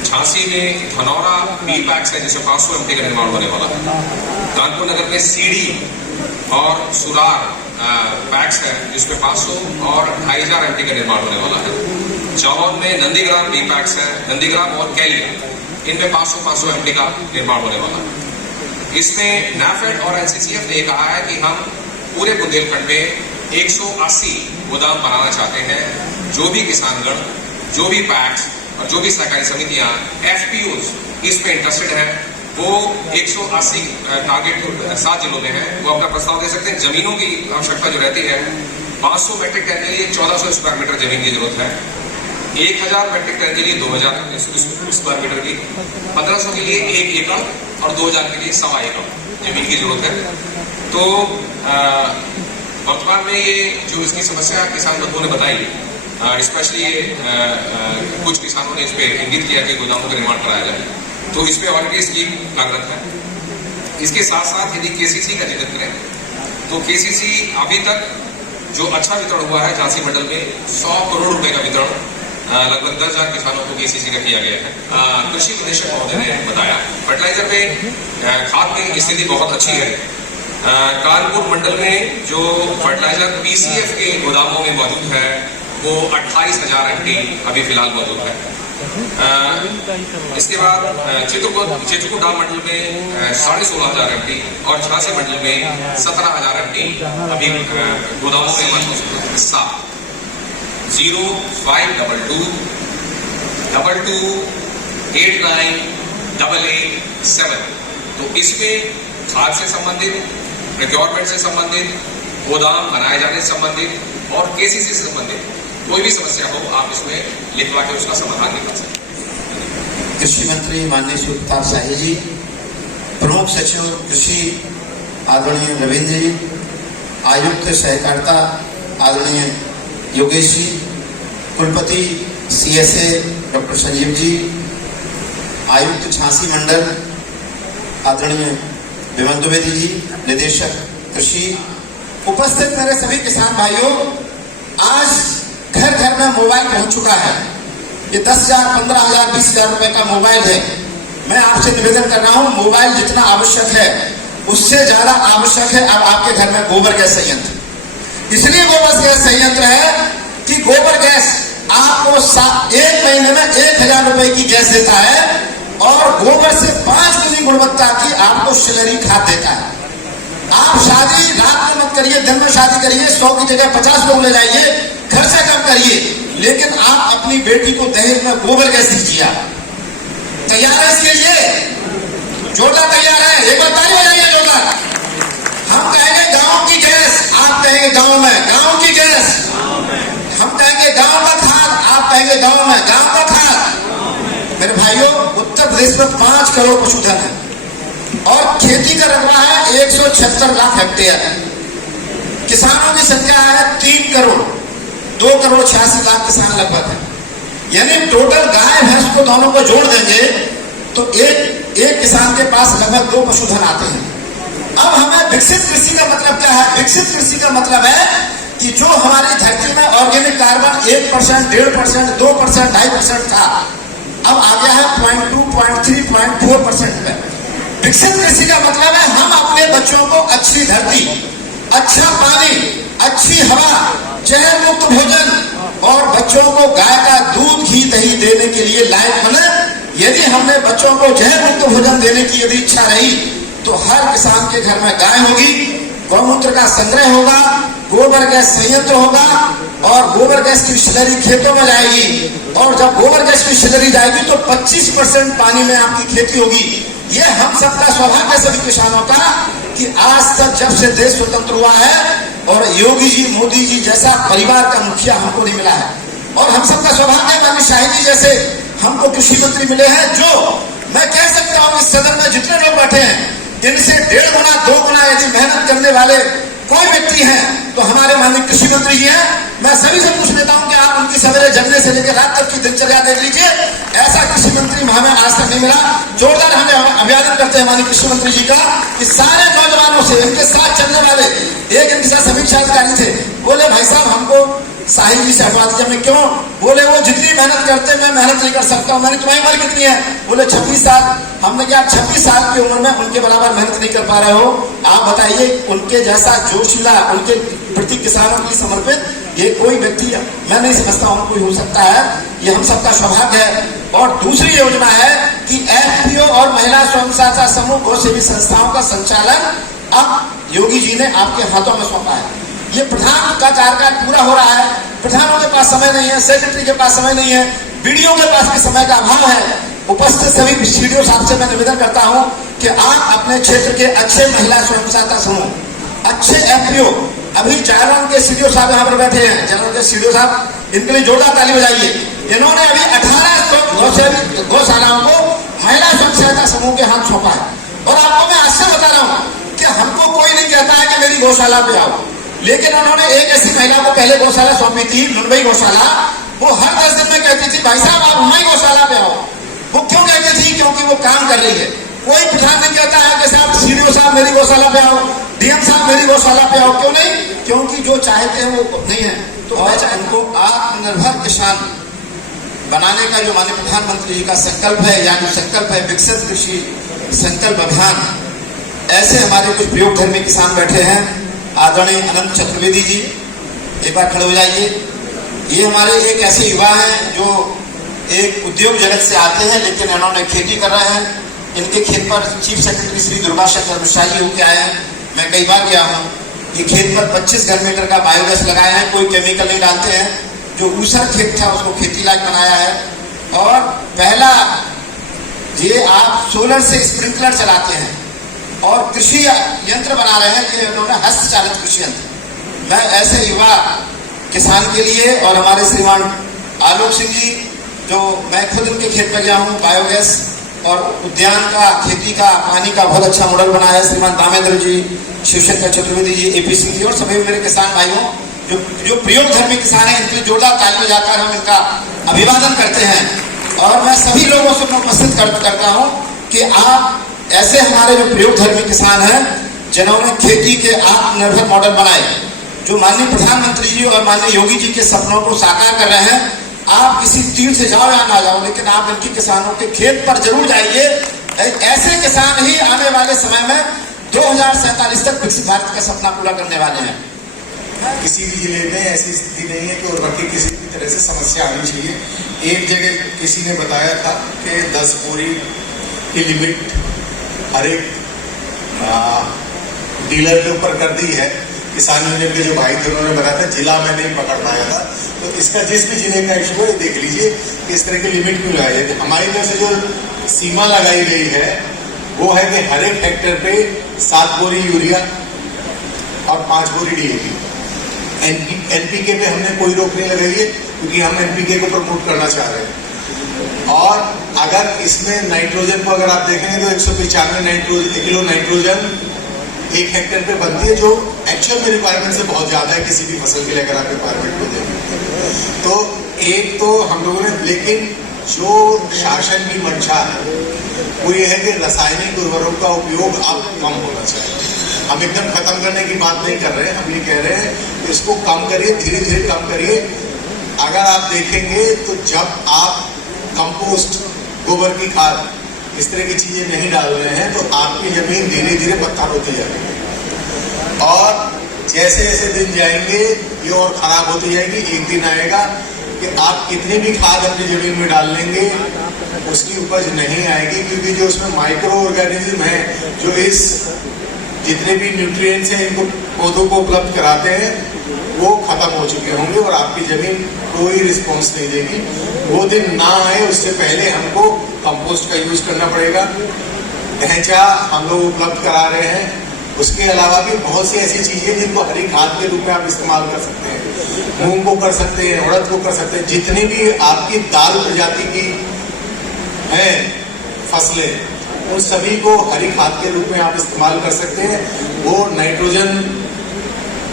झांसी में धनौरा बी पैक्स है जिसमें 500 एमटी का निर्माण होने वाला है। कानपुर नगर में सीडी और सुरार पैक्स है जिसमें 500 और 2500 एमटी का निर्माण होने वाला है। जालौन में नंदीग्राम बी पैक्स है, नंदीग्राम और कैली इनमें 500 एमटी का निर्माण होने वाला है। इसमें नाफेड और एनसीसीएफ ने कहा है कि हम पूरे बुंदेलखंड में 180 गोदाम बनाना चाहते हैं। जो भी किसानगण, जो भी पैक्स और जो भी सहकारी समितियां एफपीओज इसमें इंटरेस्टेड हैं वो 180 टारगेट 7 जिलों में है, वो अपना प्रस्ताव दे सकते हैं। जमीनों की आवश्यकता जो रहती है 500 मेट्रिक टन के लिए 1400 स्क्वायर मीटर जमीन की जरूरत है, 1000 मेट्रिक टन के लिए 2000 स्क्वायर मीटर की, 1500 के लिए 1 एकड़ और 2000 के लिए 1.25 एकड़ जमीन की जरूरत है। तो वर्तमान में ये जो इसकी समस्या किसान बंधुओं ने बताई, स्पेशली कुछ किसानों ने इस पे इंगित किया कि गोदामों का निर्माण कराया जाए, तो इस पे ऑलरेडी स्कीम कार्यरत है। इसके साथ साथ यदि केसीसी का जिक्र करें तो केसीसी अभी तक जो अच्छा वितरण हुआ है झांसी मंडल में 100 करोड़ रुपए का वितरण लगभग 10,000 किसानों को केसीसी का किया गया है। कृषि निदेशक महोदय ने बताया फर्टिलाइजर में खाद की स्थिति बहुत अच्छी है। कानपुर मंडल में जो फर्टिलाइजर पीसीएफ के गोदामों में मौजूद है वो 28,000 एमटी अभी फिलहाल मौजूद है। इसके बाद चित्रकूट डाल मंडल में 16,500 एमटी और झांसी मंडल में 17,000 एमटी अभी गोदामों में मौजूद है। 0522 22 89 887। तो इसमें खाद से संबंधित, प्रोक्योरमेंट से संबंधित, गोदाम बनाए जाने से संबंधित और केसीसी से संबंधित कोई भी समस्या हो आप इसमें लिखवा के उसका समाधान निकाल सकते। कृषि मंत्री माननीय श्री अवतार शाही जी, प्रमुख सचिव कृषि आदरणीय रविंद्र जी, आयुक्त सहकारिता आदरणीय योगेश जी, कुलपति सीएसए डॉक्टर संजीव जी, आयुक्त झांसी मंडल आदरणीय विमल द्विवेदी जी, निदेशक कृषि, उपस्थित मेरे सभी किसान भाइयों, आज घर घर में मोबाइल पहुंच चुका है। ये 10,000, 15,000, 20,000 रुपए का मोबाइल है। मैं आपसे निवेदन कर रहा हूं, मोबाइल जितना आवश्यक है उससे ज्यादा आवश्यक है अब आपके घर में गोबर गैस संयंत्र। इसलिए गोबर गैस संयंत्र है कि गोबर गैस आपको 1 महीने में 1,000 रुपए की गैस देता है और गोबर से 5 गुनी गुणवत्ता की आपको स्लरी खाद देता है। आप शादी रात में मत करिए, दिन में शादी करिए, 100 की जगह 50 लोग ले जाइए, खर्चा कम करिए, लेकिन आप अपनी बेटी को दहेज में गोबर गैस दीजिए। तैयार है इसके लिए? जोरदार तैयार है? एक बार ताली बजाइए जोरदार। हम कहेंगे गांव की गैस, आप कहेंगे गांव में गांव की गैस। हम कहेंगे गांव का खाद, आप कहेंगे गांव में गांव का खाद। मेरे भाइयों, उत्तर प्रदेश में 5 करोड़ पशुधन है और खेती का रकबा है 176 लाख हेक्टेयर। किसानों की संख्या है 3 करोड़, 2 करोड़ 86 लाख किसान लगभग है। यानी टोटल गाय भैंस को दोनों को जोड़ देंगे तो एक किसान के पास लगभग 2 पशुधन आते हैं। अब हमें विकसित कृषि का मतलब क्या है? विकसित कृषि का मतलब है कि जो हमारी धरती में ऑर्गेनिक कार्बन 1%, 1.5%, 2%, 2.5% था, अब आ गया है 0.2, 0.3, 0.4% में। विकसित कृषि का मतलब है हम अपने बच्चों को अच्छी धरती, अच्छा पानी, अच्छी हवा, जहर मुक्त भोजन और बच्चों को गाय का दूध, घी, दही देने के लिए लायक बने। यदि हमने बच्चों को जहर मुक्त भोजन देने की यदि इच्छा रही तो हर किसान के घर में गाय होगी, गौमूत्र का संग्रह होगा, गोबर गैस संयंत्र होगा और गोबर गैस की स्लरी खेतों में जाएगी। और जब गोबर गैस की स्लरी जाएगी तो 25% पानी में आपकी खेती होगी। ये हम सबका सौभाग्य सभी किसानों का कि आज तक जब से देश स्वतंत्र हुआ है और योगी जी, मोदी जी जैसा परिवार का मुखिया हमको नहीं मिला है। और हम सबका सौभाग्य माननीय शाही जी जैसे हमको कृषि मंत्री मिले हैं, जो मैं कह सकता हूँ इस सदन में जितने लोग बैठे हैं इनसे 1.5 गुना 2 गुना यदि मेहनत करने वाले कोई व्यक्ति हैं तो हमारे माननीय कृषि मंत्री जी हैं। मैं सभी से पूछ लेता हूं कि आप उनकी सवेरे जगने से लेकर रात तक की दिनचर्या देख लीजिए, ऐसा कृषि मंत्री हमें आज तक नहीं मिला। जोरदार हमें अभिवादन करते हैं माननीय कृषि मंत्री जी का कि सारे नौजवानों से, इनके साथ चलने वाले एक इनके साथ समीक्षा अधिकारी थे, बोले भाई साहब हमको साहिल जी से हटवा दीजिए। हमने क्यों? बोले वो जितनी मेहनत करते मैं मेहनत नहीं कर सकता हूँ। मैंने तुम्हारी उम्र कितनी है? बोले 26 साल। हमने क्या 26 साल की उम्र में उनके बराबर मेहनत नहीं कर पा रहे हो? आप बताइए उनके जैसा जोशीला, उनके प्रति किसानों की समर्पित ये कोई व्यक्ति मैं नहीं समझता हूँ कोई हो सकता है। ये हम सबका सौभाग्य है। और दूसरी योजना है कि एफपीओ और महिला स्वयं सहायता समूह गौ सेवी संस्थाओं का संचालन अब योगी जी ने आपके हाथों में सौंपा है। ये प्रधान का कार्यकाल पूरा हो रहा है, प्रधानों के पास समय नहीं है, सेक्रेटरी के पास समय नहीं है, बीडीओ के पास भी समय का अभाव है। उपस्थित सभी सीडीओ साहब से मैं निवेदन करता हूं कि आप अपने क्षेत्र के अच्छे महिला स्वयं सहायता समूह, अच्छे एफपीओ, अभी जालौन के सीडीओ साहब यहाँ पर बैठे हैं, जालौन के सीडीओ साहब, इनके लिए जोरदार ताली बजाइए। इन्होंने अभी 1800 गौशालाओं को महिला स्वयं सहायता समूह के हाथ सौंपा है। और आपको मैं आज से बता रहा हूँ कि हमको कोई नहीं कहता है कि मेरी गौशाला पे आओ, लेकिन उन्होंने एक ऐसी महिला को पहले गौशाला सौंपी थी, नुनबई गौशाला। वो हर 10 दिन में कहती थी भाई साहब आप हमारी गौशाला पे आओ। वो क्यों कहती थी? क्योंकि वो काम कर रही है। कोई प्रधान नहीं कहता है कि साहब सीडीओ साहब मेरी गौशाला पे आओ, डीएम साहब मेरी गौशाला पे आओ। क्यों नहीं? क्योंकि जो चाहते हैं वो नहीं है। तो उनको आत्मनिर्भर किसान बनाने का जो माननीय प्रधानमंत्री जी का संकल्प है, यानी संकल्प है विकसित कृषि संकल्प अभियान, ऐसे हमारे कुछ प्रयोगधर्मी किसान बैठे हैं। आदरणीय अनंत चतुर्वेदी जी, एक बार खड़े हो जाइए। ये हमारे एक ऐसे युवा हैं जो एक उद्योग जगत से आते हैं, लेकिन इन्होंने खेती कर रहे हैं। इनके खेत पर चीफ सेक्रेटरी श्री दुर्गा शंकर मिश्रा जी होके आए हैं, मैं कई बार गया हूँ। ये खेत पर 25 घन मीटर का बायोगैस लगाए हैं, कोई केमिकल नहीं डालते हैं। जो ऊसर खेत था उसको खेती लायक बनाया है। और पहला ये आप सोलर से स्प्रिंकलर चलाते हैं और कृषि यंत्र बना रहे हैं, ये उन्होंने हस्तचालित कृषि यंत्र। मैं ऐसे युवा किसान के लिए और हमारे श्रीमान आलोक सिंह जी, जो मैं खुद उनके खेत में गया हूँ, बायोगैस और उद्यान का, खेती का, पानी का बहुत अच्छा मॉडल बनाया है। श्रीमान दामेंद्र जी, शिवशंकर चतुर्वेदी जी, एपी सिंह जी और सभी मेरे किसान भाइयों जो प्रयोगधर्मी किसान हैं, इनके जोरदार ताली बजाकर हम इनका अभिवादन करते हैं। और मैं सभी लोगों से उपस्थित करता हूँ कि आप ऐसे हमारे जो प्रयोगधर्मी किसान हैं जिन्होंने खेती के आत्मनिर्भर मॉडल बनाए, जो माननीय प्रधानमंत्री जी और माननीय योगी जी के सपनों को साकार कर रहे हैं। आप किसी तीर से जाओ या ना जाओ, लेकिन आप इनके किसानों के खेत पर जरूर जाइए। ऐसे किसान ही आने वाले समय में 2047 तक विकसित भारत का सपना पूरा करने वाले हैं। किसी भी जिले में ऐसी स्थिति नहीं है कि उर्वरक की किसी भी तरह से समस्या आनी चाहिए। एक जगह किसी ने बताया था कि 10 बोरी की लिमिट हर एक डीलर के ऊपर कर दी है। किसान यूनियन के जो भाई थे उन्होंने बताया था, जिला में नहीं पकड़ पाया था। तो इसका जिस भी जिले का इशू है देख लीजिए कि इस तरह की लिमिट क्यों लगाई जाती है। हमारी तरफ से जो सीमा लगाई गई है वो है कि हर एक हेक्टेयर पे 7 बोरी यूरिया और 5 बोरी डीएपी। एनपीके पे हमने कोई रोक नहीं लगाई है क्योंकि हम एनपीके को प्रमोट करना चाह रहे हैं। और अगर इसमें नाइट्रोजन को अगर आप देखेंगे तो 195 किलो नाइट्रोजन 1 हेक्टेयर पे बनती है, जो एक्चुअल में रिक्वायरमेंट से बहुत ज्यादा है किसी भी फसल के लिए अगर आप रिक्वायरमेंट को देखें। तो एक तो हम लोगों ने, लेकिन जो शासन की मंशा है वो ये है कि रासायनिक उर्वरकों का उपयोग अब कम होना चाहिए। हम एकदम खत्म करने की बात नहीं कर रहे हैं, हम ये कह रहे हैं कि इसको कम करिए, धीरे धीरे कम करिए। अगर आप देखेंगे तो जब आप कंपोस्ट, गोबर की खाद, इस तरह की चीजें नहीं डाल रहे हैं तो आपकी जमीन धीरे धीरे पत्थर होती जाएगी और जैसे जैसे दिन जाएंगे ये और खराब होती जाएगी। एक दिन आएगा कि आप कितनी भी खाद अपनी जमीन में डाल लेंगे उसकी उपज नहीं आएगी, क्योंकि जो उसमें माइक्रो ऑर्गेनिज्म है जो इस जितने भी न्यूट्रिएंट्स हैं इनको पौधों को उपलब्ध कराते हैं वो खत्म हो चुके होंगे और आपकी जमीन कोई रिस्पॉन्स नहीं देगी। वो दिन ना आए उससे पहले हमको कंपोस्ट का यूज करना पड़ेगा। ढैंचा हम लोग उपलब्ध करा रहे हैं, उसके अलावा भी बहुत सी ऐसी चीजें जिनको हरी खाद के रूप में आप इस्तेमाल कर सकते हैं। मूंग को कर सकते हैं, उड़द को कर सकते हैं, जितनी भी आपकी दाल प्रजाति की हैं फसलें उन सभी को हरी खाद के रूप में आप इस्तेमाल कर सकते हैं। वो नाइट्रोजन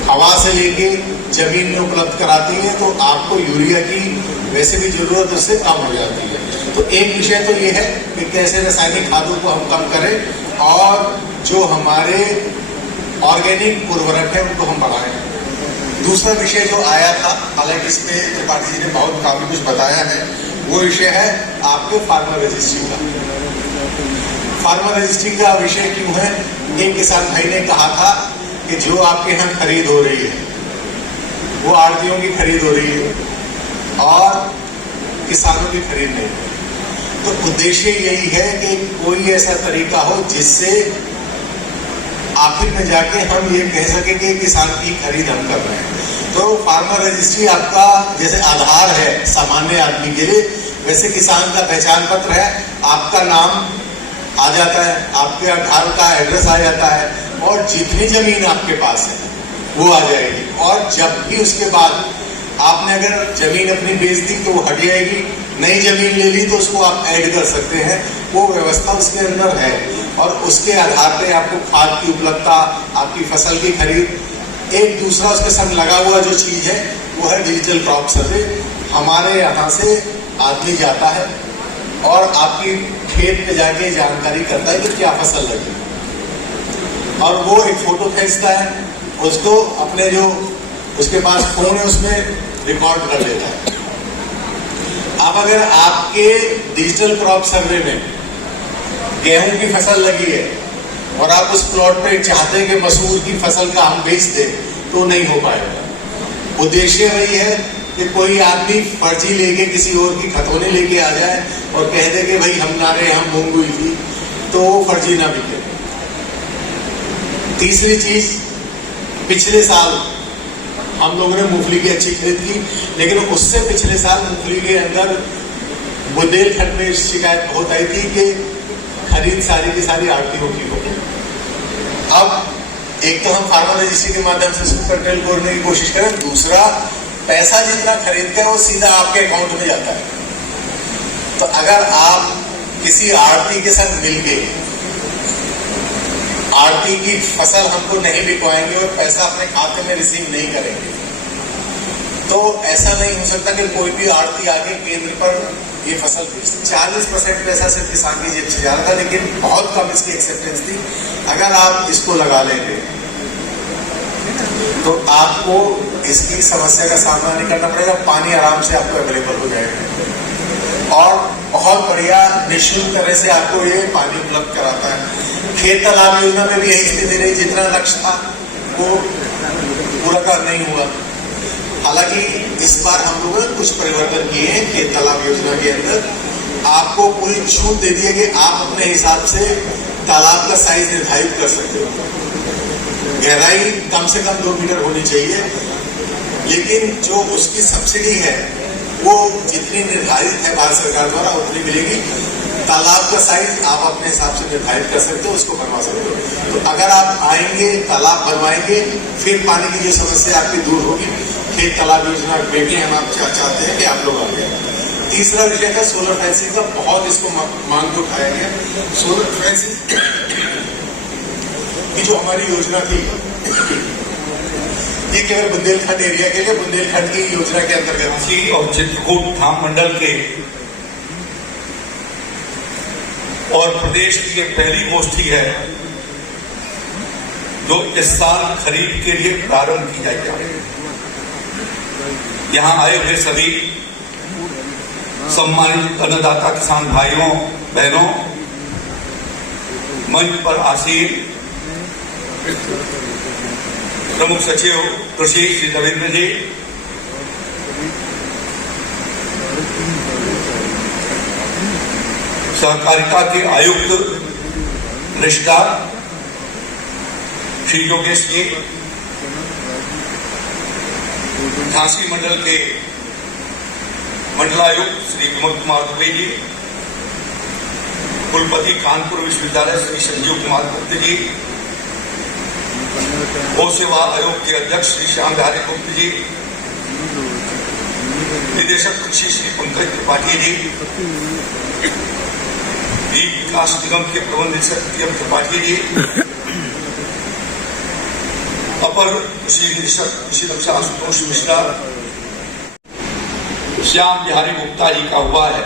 हवा से लेके जमीन में उपलब्ध कराती है तो आपको यूरिया की वैसे भी जरूरत उससे कम हो जाती है। तो एक विषय तो ये है कि कैसे रासायनिक खादों को हम कम करें और जो हमारे ऑर्गेनिक उर्वरक है उनको हम बढ़ाएं। दूसरा विषय जो आया था, हालांकि इसमें त्रिपाठी जी ने बहुत काफी कुछ बताया है, वो विषय है आपके फार्मर रजिस्ट्री का। फार्मर रजिस्ट्री का विषय क्यों है? एक किसान भाई ने कहा था कि जो आपके यहाँ खरीद हो रही है वो आड़तियों की खरीद हो रही है और किसानों की खरीद नहीं हो रही। तो उद्देश्य यही है कि कोई ऐसा तरीका हो जिससे आखिर में जाके हम ये कह सके कि किसान की खरीद हम कर रहे हैं। तो फार्मर रजिस्ट्री आपका जैसे आधार है सामान्य आदमी के लिए, वैसे किसान का पहचान पत्र है। आपका नाम आ जाता है, आपके घर का एड्रेस आ जाता है और जितनी जमीन आपके पास है वो आ जाएगी। और जब भी उसके बाद आपने अगर जमीन अपनी बेच दी तो वो हट जाएगी, नई जमीन ले ली तो उसको आप ऐड कर सकते हैं। वो व्यवस्था उसके अंदर है और उसके आधार पे आपको खाद की उपलब्धता, आपकी फसल की खरीद। एक दूसरा उसके संग लगा हुआ जो चीज है वो है डिजिटल क्रॉप सर्वे। हमारे यहाँ से आदमी जाता है और आपकी खेत पे जाके जानकारी करता है कि क्या फसल लगी और वो एक फोटो खींचता है, उसको अपने जो उसके पास फोन है उसमें रिकॉर्ड कर लेता है। अब अगर आपके डिजिटल क्रॉप सर्वे में गेहूं की फसल लगी है और आप उस प्लॉट पे चाहते हैं कि मसूर की फसल का हम बेच दें तो नहीं हो पाएगा। उद्देश्य वही है कि कोई आदमी फर्जी लेके किसी और की खतौनी लेके आ जाए और कह दे कि भाई हमारे यहाँ मूंग हुई थी, तो वो फर्जी ना बिके। तीसरी चीज, पिछले साल हम लोगों ने मूंगफली की अच्छी खरीद की, लेकिन उससे पिछले साल मूंगफली के अंदर बुंदेलखंड में शिकायत बहुत आई थी कि खरीद सारी की सारी आड़तियों की हो गई। अब एक तो हम फार्मर रजिस्ट्री के माध्यम से इसको कंट्रोल करने की कोशिश करें, दूसरा पैसा जितना खरीदते हैं वो सीधा आपके अकाउंट में जाता है। तो अगर आप किसी आड़ती के साथ मिलके आड़ती की फसल हमको नहीं बिकवाएंगे और पैसा अपने खाते में रिसीव नहीं करेंगे तो ऐसा नहीं हो सकता कि कोई भी आड़ती आगे केंद्र पर ये फसल 40% पैसा सिर्फ किसान की जेब से जा रहा था, लेकिन बहुत कम इसकी एक्सेप्टेंस थी। अगर आप इसको लगा लेंगे तो आपको इसकी समस्या का सामना नहीं करना पड़ेगा, पानी आराम से आपको अवेलेबल हो जाएगा और बहुत बढ़िया निःशुल्क तरह से आपको ये पानी उपलब्ध कराता है। खेत तालाब योजना में भी यही स्थिति रही, जितना लक्ष्य था वो पूरा कर नहीं हुआ। हालांकि इस बार हम लोगों ने कुछ परिवर्तन किए हैं खेत तालाब योजना के अंदर। आपको पूरी छूट दे दी है कि आप अपने हिसाब से तालाब का साइज निर्धारित कर सकते हो। गहराई कम से कम 2 मीटर होनी चाहिए, लेकिन जो उसकी सब्सिडी है वो जितनी निर्धारित है भारत सरकार द्वारा उतनी मिलेगी। तालाब का साइज आप अपने हिसाब से निर्धारित कर सकते हो, उसको बनवा सकते हो। तो अगर आप आएंगे, तालाब बनवाएंगे, फिर पानी की जो समस्या आपकी दूर होगी। खेत तालाब योजना में भी हम आप चाहते हैं कि आप लोग आगे। तीसरा विषय था सोलर फेंसिंग का, बहुत इसको मांग को उठाया गया। सोलर फेंसिंग की जो हमारी योजना थी ये केवल बुंदेलखंड एरिया के लिए, बुंदेलखंड की योजना के अंतर्गत थी। और चित्रकूट धाम मंडल के और प्रदेश की ये पहली गोष्ठी है जो इस साल खरीद के लिए प्रारंभ की जाएगी। यहां आए हुए सभी सम्मानित अन्नदाता किसान भाइयों बहनों, मंच पर आसीन प्रमुख सचिव कृषि श्री रविंद्र जी, सहकारिता के आयुक्त रजिस्ट्रार श्री योगेश जी, झांसी मंडल के मंडलायुक्त श्री विमल कुमार दुबे जी, कुलपति कानपुर विश्वविद्यालय श्री संजीव कुमार गुप्त जी, गौ सेवा आयोग के अध्यक्ष श्री श्याम बिहारी गुप्त जी, निदेशक कृषि श्री पंकज त्रिपाठी जी, विकास निगम के प्रबंध निदेशक पीएम त्रिपाठी जी, अपर कृषि निदेशक कृषि रक्षा आशुतोष मिश्रा, श्याम बिहारी गुप्ता जी का हुआ है।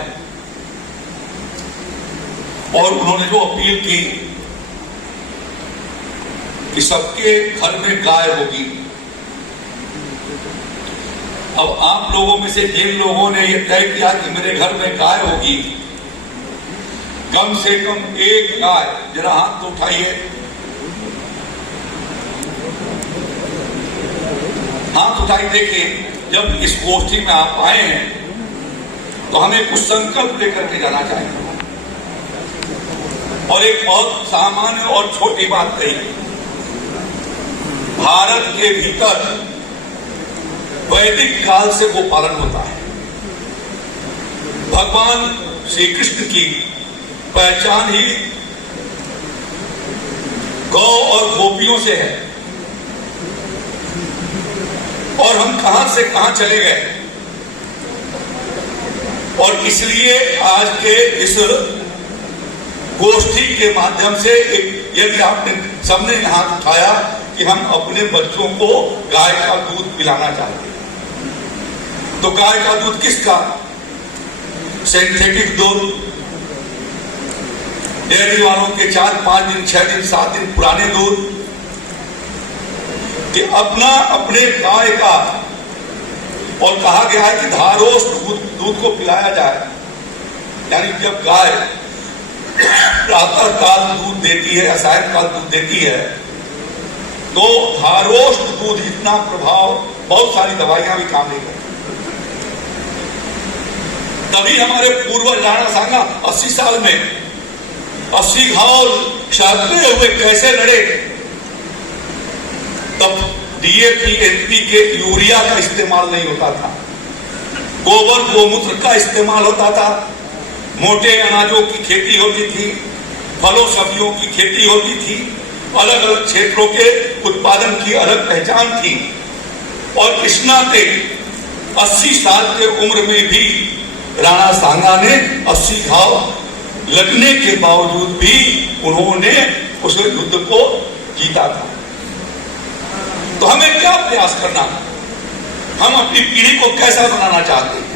और उन्होंने जो अपील की कि सबके घर में गाय होगी। अब आप लोगों में से जिन लोगों ने यह तय किया कि मेरे घर में गाय होगी, कम से कम एक गाय, जरा हाथ तो उठाइए, हाथ उठाइए। देखिए, जब इस गोष्ठी में आप आए हैं तो हमें कुछ संकल्प लेकर के जाना चाहिए। और एक बहुत सामान्य और छोटी बात कही, भारत के भीतर वैदिक काल से वो पालन होता है। भगवान श्री कृष्ण की पहचान ही गौ और गोपियों से है। और हम कहां से कहां चले गए, और इसलिए आज के इस गोष्ठी के माध्यम से यदि आपने सबने हाथ उठाया कि हम अपने बच्चों को गाय का दूध पिलाना चाहते हैं, तो गाय का दूध किसका? सिंथेटिक दूध, डेयरी वालों के 4, 5 दिन, 6 दिन, 7 दिन पुराने दूध, कि अपने गाय का। और कहा गया है कि धारोष्ट दूध को पिलाया जाए, यानी जब गाय प्रातः काल दूध देती है या सायंकाल दूध देती है, तो धारोष्ट दूध इतना प्रभाव, बहुत सारी दवाइयां भी काम नहीं करती। तभी हमारे पूर्वज राणा सांगा 80 साल में 80 घाव सहते हुए कैसे लड़े। तब डीएपी, एनपीके, यूरिया का इस्तेमाल नहीं होता था, गोबर गोमूत्र का इस्तेमाल होता था, मोटे अनाजों की खेती होती थी, फलों सब्जियों की खेती होती थी, अलग अलग क्षेत्रों के उत्पादन की अलग पहचान थी। और इस नाते 80 साल के उम्र में भी राणा सांगा ने 80 घाव लगने के बावजूद भी उन्होंने उस युद्ध को जीता था। तो हमें क्या प्रयास करना, हम अपनी पीढ़ी को कैसा बनाना चाहते हैं।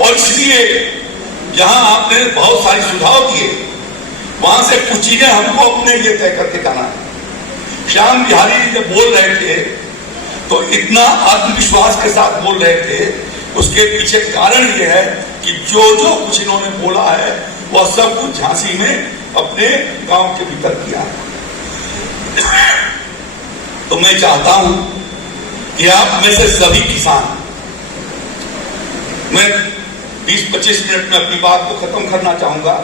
और इसलिए जहां आपने बहुत सारे सुझाव दिए, वहां से कुछ चीजें हमको अपने लिए तय करके जाना है। श्याम बिहारी जी जब बोल रहे थे तो इतना आत्मविश्वास के साथ बोल रहे थे, उसके पीछे कारण यह है कि जो जो कुछ इन्होंने बोला है वह सब कुछ झांसी में अपने गांव के भीतर किया है। तो मैं चाहता हूं कि आप में से सभी किसान, मैं 20-25 मिनट में अपनी बात को खत्म करना चाहूंगा।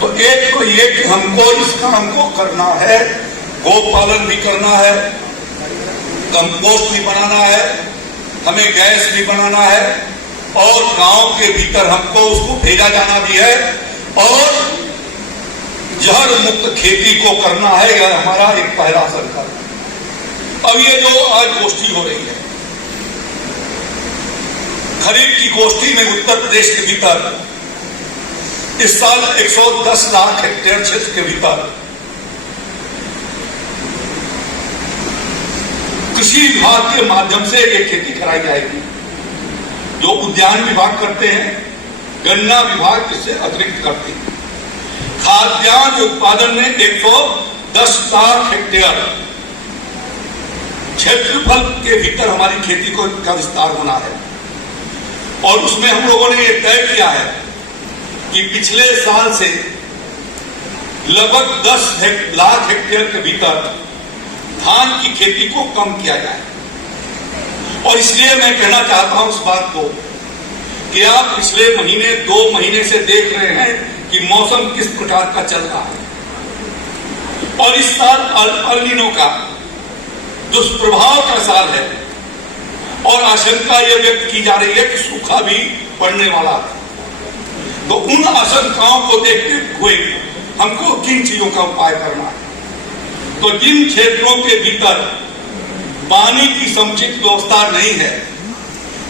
तो एक तो ये कि हमको इस काम को करना है गो पालन भी करना है, कंपोस्ट भी बनाना है, हमें गैस भी बनाना है और गांव के भीतर हमको उसको भेजा जाना भी है और जहर मुक्त खेती को करना है। यह हमारा एक पहला संकल्प। अब ये जो आज गोष्ठी हो रही है, खरीफ की गोष्ठी में उत्तर प्रदेश के भीतर इस साल 110 लाख हेक्टेयर क्षेत्र के भीतर कृषि विभाग के माध्यम से ये खेती कराई जाएगी, जो उद्यान विभाग करते हैं, गन्ना विभाग इससे अतिरिक्त करते हैं। खाद्यान्न उत्पादन में 110 लाख हेक्टेयर क्षेत्रफल के भीतर हमारी खेती का विस्तार होना है और उसमें हम लोगों ने ये तय किया है कि पिछले साल से लगभग 10 लाख हेक्टेयर के भीतर धान की खेती को कम किया जाए। और इसलिए मैं कहना चाहता हूं इस बात को कि आप पिछले महीने 2 महीने से देख रहे हैं कि मौसम किस प्रकार का चल रहा है और इस साल अल नीनो का दुष्प्रभाव का साल है और आशंका यह व्यक्त की जा रही है कि सूखा भी पड़ने वाला है। तो उन आशंकाओं को देखते हुए हमको किन चीजों का उपाय करना है? तो जिन क्षेत्रों के भीतर पानी की समुचित व्यवस्था नहीं है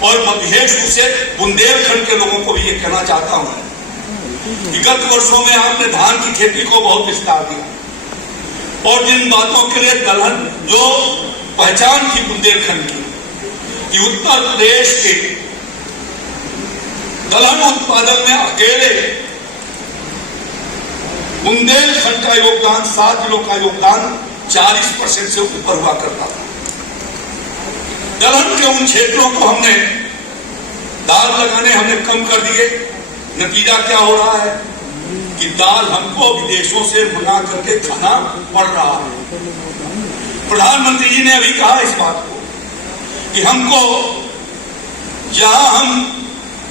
और विशेष रूप से बुंदेलखंड के लोगों को भी ये कहना चाहता हूं कि गत वर्षों में आपने धान की खेती को बहुत विस्तार दिया और जिन बातों के लिए दलहन जो पहचान थी बुंदेलखंड की कि उत्तर प्रदेश के दलहन उत्पादन में अकेले बुंदेलखंड का योगदान 7 जिलों का योगदान 40% से ऊपर हुआ करता था। दलहन के उन क्षेत्रों को हमने दाल लगाने हमने कम कर दिए। नतीजा क्या हो रहा है कि दाल हमको विदेशों से मंगा करके खाना पड़ रहा है। प्रधानमंत्री जी ने अभी कहा इस बात को कि हमको जहां हम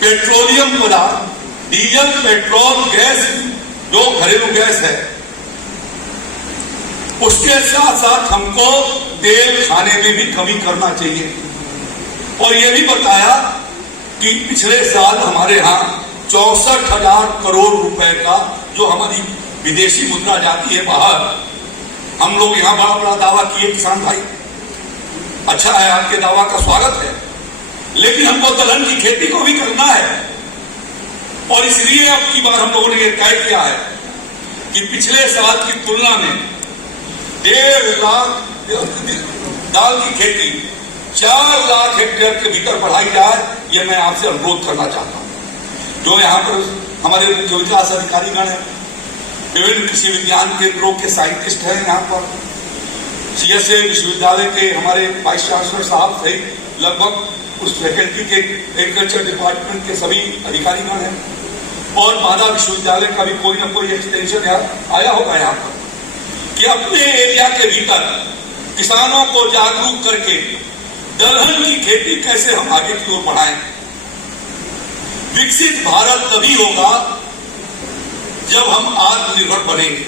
पेट्रोलियम पदार्थ डीजल पेट्रोल गैस जो घरेलू गैस है उसके साथ साथ हमको तेल खाने में भी कमी करना चाहिए। और यह भी बताया कि पिछले साल हमारे यहाँ 64,000 करोड़ रुपए का जो हमारी विदेशी मुद्रा जाती है बाहर, हम लोग यहाँ बड़ा बड़ा दावा किए किसान भाई, अच्छा है आपके दावा का स्वागत है, लेकिन हमको दलहन की खेती को भी करना है। और इसलिए अब की बार हम लोगों ने यह तय किया है कि पिछले साल की तुलना में 1.5 लाख दाल की खेती 4 लाख हेक्टेयर के भीतर बढ़ाई जाए, यह मैं आपसे अनुरोध करना चाहता हूं। जो यहाँ पर हमारे मुख्य विकास अधिकारीगण हैं, विभिन्न कृषि विज्ञान केंद्रों के साइंटिस्ट हैं, यहाँ पर सीएसए विश्वविद्यालय के हमारे वाइस चांसलर साहब सहित लगभग उस फैकल्टी के एग्रीकल्चर डिपार्टमेंट के सभी अधिकारीगण हैं और मादा विश्वविद्यालय का भी कोई ना कोई एक्सटेंशन आया होगा यहाँ पर कि अपने एरिया के भीतर किसानों को जागरूक करके दलहन की खेती कैसे हम आगे की ओर बढ़ाएं। विकसित भारत तभी होगा जब हम आत्मनिर्भर बनेंगे।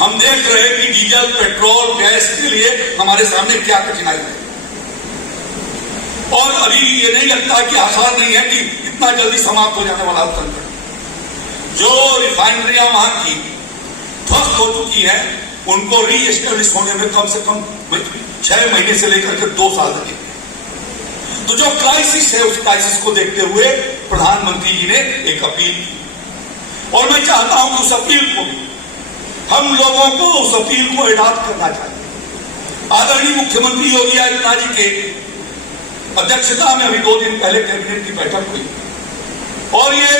हम देख रहे हैं कि डीजल पेट्रोल गैस के लिए हमारे सामने क्या कठिनाई है और अभी ये नहीं लगता कि आसान नहीं है कि इतना जल्दी समाप्त हो जाने वाला संकट। जो रिफाइनरियां वहां की ध्वस्त हो चुकी हैं उनको रीएस्टेब्लिश होने में कम से कम 6 महीने से लेकर के 2 साल लगेंगे। तो जो क्राइसिस है उस क्राइसिस को देखते हुए प्रधानमंत्री जी ने एक अपील की और मैं चाहता हूं कि उस अपील को भी हम लोगों को उस अपील को अडॉप्ट करना चाहिए। आदरणीय मुख्यमंत्री योगी आदित्यनाथ जी के अध्यक्षता में अभी 2 दिन पहले कैबिनेट की बैठक हुई और ये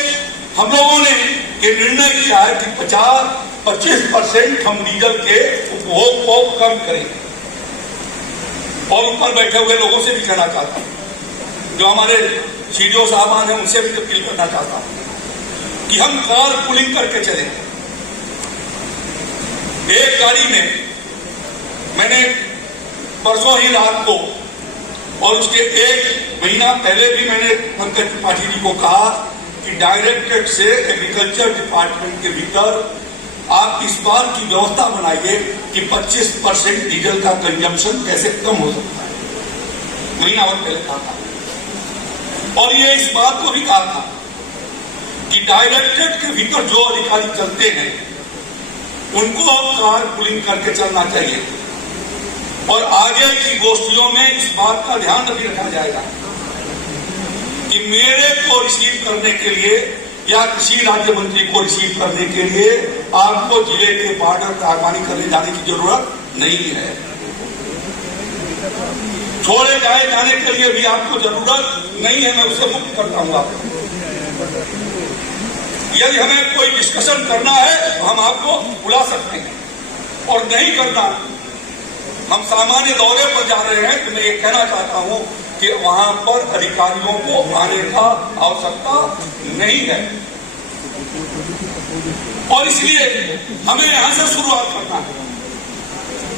हम लोगों ने ये निर्णय किया है कि 25% हम डीजल के उपभोग को कम करेंगे। और ऊपर बैठे हुए लोगों से भी कहना चाहता हूं, जो हमारे सीडीओ साहबान हैं उनसे भी अपील करना चाहता हूं कि हम कार पुलिंग करके चलेंगे। एक गाड़ी में मैंने परसों ही रात को और उसके 1 महीना पहले भी मैंने पंकज त्रिपाठी जी को कहा कि डायरेक्टरेट से एग्रीकल्चर डिपार्टमेंट के भीतर आप इस बार की व्यवस्था बनाइए कि 25% डीजल का कंजम्पशन कैसे कम हो सकता है। महीना भर पहले कहा था। और ये इस बात को भी कहा था कि डायरेक्टरेट के भीतर जो अधिकारी चलते हैं उनको अब कार पुलिंग करके चलना चाहिए। और आगे की गोष्ठियों में इस बात का ध्यान भी रखा जाएगा कि मेरे को रिसीव करने के लिए या किसी राज्य मंत्री को रिसीव करने के लिए आपको जिले के बॉर्डर कार्रवाई करने जाने की जरूरत नहीं है। छोड़े जाने के लिए भी आपको जरूरत नहीं है, मैं उससे मुक्त करता हूं आपको। यदि हमें कोई डिस्कशन करना है तो हम आपको बुला सकते हैं, और नहीं करना, हम सामान्य दौरे पर जा रहे हैं तो मैं ये कहना चाहता हूं कि वहां पर अधिकारियों को आने का आवश्यकता नहीं है। और इसलिए हमें यहां से शुरुआत करना है।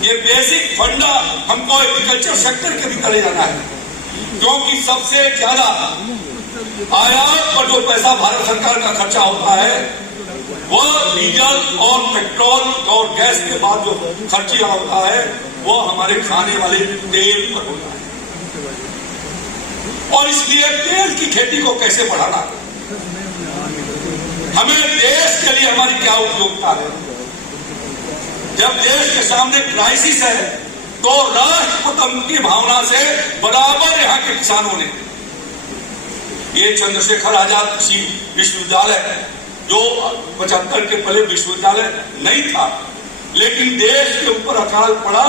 ये बेसिक फंडा हमको एग्रीकल्चर सेक्टर के भी करे जाना है, क्योंकि सबसे ज्यादा आयात पर जो पैसा भारत सरकार का खर्चा होता है वो डीजल और पेट्रोल और गैस के बाद जो खर्चा होता है वो हमारे खाने वाले तेल पर होता है। और इसलिए तेल की खेती को कैसे बढ़ाना, हमें देश के लिए हमारी क्या उपयोगिता है। जब देश के सामने क्राइसिस है तो राष्ट्रपिता की भावना से बराबर यहाँ के किसानों ने ये चंद्रशेखर आजाद कृषि विश्वविद्यालय जो 75 के पहले विश्वविद्यालय नहीं था, लेकिन देश के ऊपर अकाल पड़ा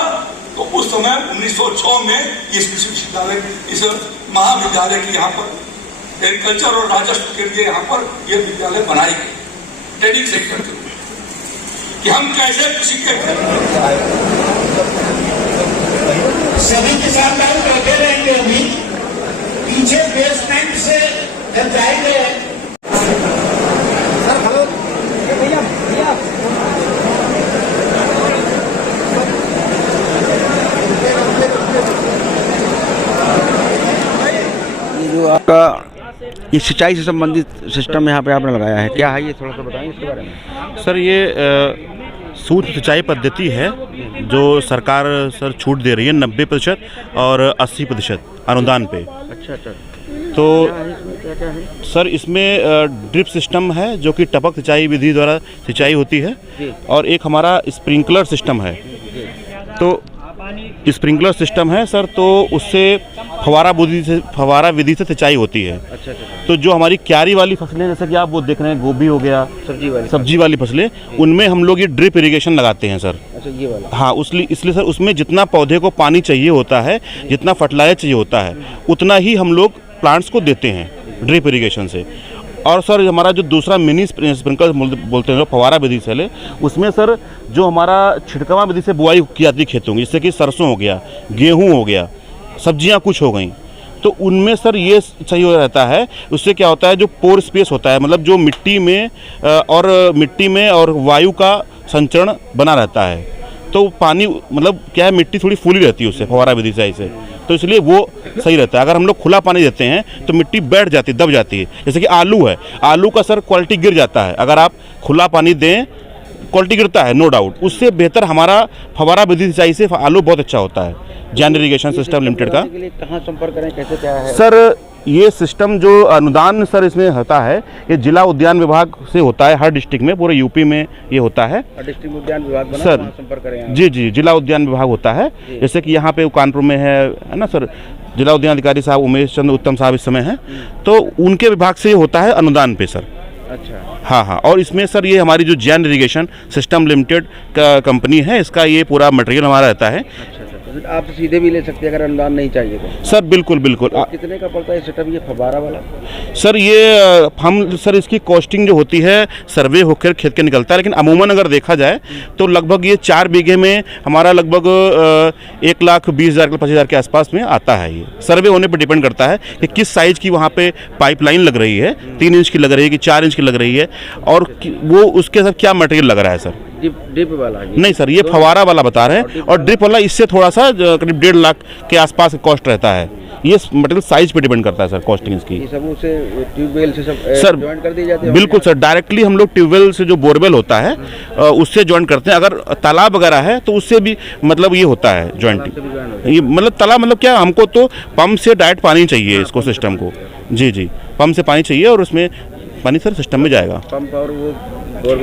तो उस समय 1906 में इस कृषि विश्वविद्यालय, इस महाविद्यालय की यहाँ पर एग्रीकल्चर और राजस्व के लिए यहाँ पर ये विद्यालय बनाई गई ट्रेनिंग सेक्टर के रूप में कि हम कैसे कृषि के सभी किसान भाई बैठे रहेंगे। अभी पीछे बेसमेंट से जब जाएंगे जो आपका ये सिंचाई से संबंधित सिस्टम यहाँ पे आपने लगाया है, क्या है ये, थोड़ा सा बताएं इसके बारे में। सर ये सूक्ष्म सिंचाई पद्धति है जो सरकार सर छूट दे रही है 90% और 80% अनुदान पे। अच्छा अच्छा। तो क्या है? सर इसमें ड्रिप सिस्टम है जो कि टपक सिंचाई विधि द्वारा सिंचाई होती है, और एक हमारा स्प्रिंकलर सिस्टम है। तो स्प्रिंकलर सिस्टम है सर, तो उससे फवारा विधि से सिंचाई होती है। अच्छा अच्छा। तो जो हमारी क्यारी वाली फसलें जैसे कि आप वो देख रहे हैं, गोभी हो गया, सब्जी वाली फसलें, उनमें हम लोग ये ड्रिप इरिगेशन लगाते हैं सर। अच्छा, ये वाला। हाँ, इसलिए सर उसमें जितना पौधे को पानी चाहिए होता है, जितना फर्टिलाइजर चाहिए होता है, उतना ही हम लोग प्लांट्स को देते हैं ड्रिप इरिगेशन से। और सर हमारा जो दूसरा मिनी स्प्रिंकलर बोलते हैं फवारा विधि से, उसमें सर जो हमारा छिड़कावा विधि से बुआई की जाती है खेतों की, जैसे कि सरसों हो गया, गेहूं हो गया, सब्जियां कुछ हो गई, तो उनमें सर ये सही हो रहता है। उससे क्या होता है, जो पोर स्पेस होता है, मतलब जो मिट्टी में और वायु का संचरण बना रहता है, तो पानी मतलब क्या है, मिट्टी थोड़ी फूली रहती है उससे, फवारा विधि से, तो इसलिए वो सही रहता है। अगर हम लोग खुला पानी देते हैं तो मिट्टी बैठ जाती है, दब जाती है। जैसे कि आलू है, आलू का सर क्वालिटी गिर जाता है, अगर आप खुला पानी दें क्वालिटी गिरता है, नो डाउट। उससे बेहतर हमारा फवारा विधि सिंचाई से आलू बहुत अच्छा होता है। जैन इरिगेशन सिस्टम लिमिटेड का कहाँ संपर्क करें, कैसे क्या है सर? ये सिस्टम जो अनुदान सर इसमें होता है, ये जिला उद्यान विभाग से होता है, हर डिस्ट्रिक्ट में, पूरे यूपी में ये होता है। डिस्ट्रिक्ट उद्यान विभाग बना, सर संपर्क करें। जी, जिला उद्यान विभाग होता है। जैसे कि यहाँ पे कानपुर में है ना सर, जिला उद्यान अधिकारी साहब उमेश चंद्र उत्तम साहब इस समय हैं, तो उनके विभाग से होता है अनुदान पे सर। अच्छा। हाँ, और इसमें सर ये हमारी जो जैन इरिगेशन सिस्टम लिमिटेड का कंपनी है, इसका ये पूरा मटेरियल हमारा रहता है। आप सीधे भी ले सकते हैं अगर अनुदान नहीं चाहिए तो। सर बिल्कुल। तो कितने का पड़ता है सेटअप ये फवारा वाला? सर ये हम सर इसकी कॉस्टिंग जो होती है सर्वे होकर खेत के निकलता है, लेकिन अमूमन अगर देखा जाए तो लगभग ये 4 बीघे में हमारा लगभग 1,20,000 25,000 के आसपास में आता है। ये सर्वे होने पर डिपेंड करता है कि किस साइज़ की वहाँ पे पाइपलाइन लग रही है, 3 इंच की लग रही है कि 4 इंच की लग रही है, और वो उसके साथ क्या मटेरियल लग रहा है सर। ड्रिप वाला नहीं सर, ये फवारा वाला बता रहे हैं, और ड्रिप वाला इससे थोड़ा सा करीब 1.5 लाख के आसपास कॉस्ट रहता है। ये मटेरियल साइज पे डिपेंड करता है सर कॉस्टिंग इसकी। ये सब उसे ट्यूबवेल से सब सर ज्वाइन कर दी जाती है? बिल्कुल सर, डायरेक्टली हम लोग ट्यूबवेल से जो बोरवेल होता है उससे ज्वाइन करते हैं। अगर तालाब वगैरह है तो उससे भी मतलब ये होता है ज्वाइंटिंग। ये मतलब तालाब मतलब क्या, हमको तो पंप से डायरेक्ट पानी चाहिए इसको सिस्टम को। जी जी, पंप से पानी चाहिए और उसमें पानी सर सिस्टम में जाएगा। पंप और वो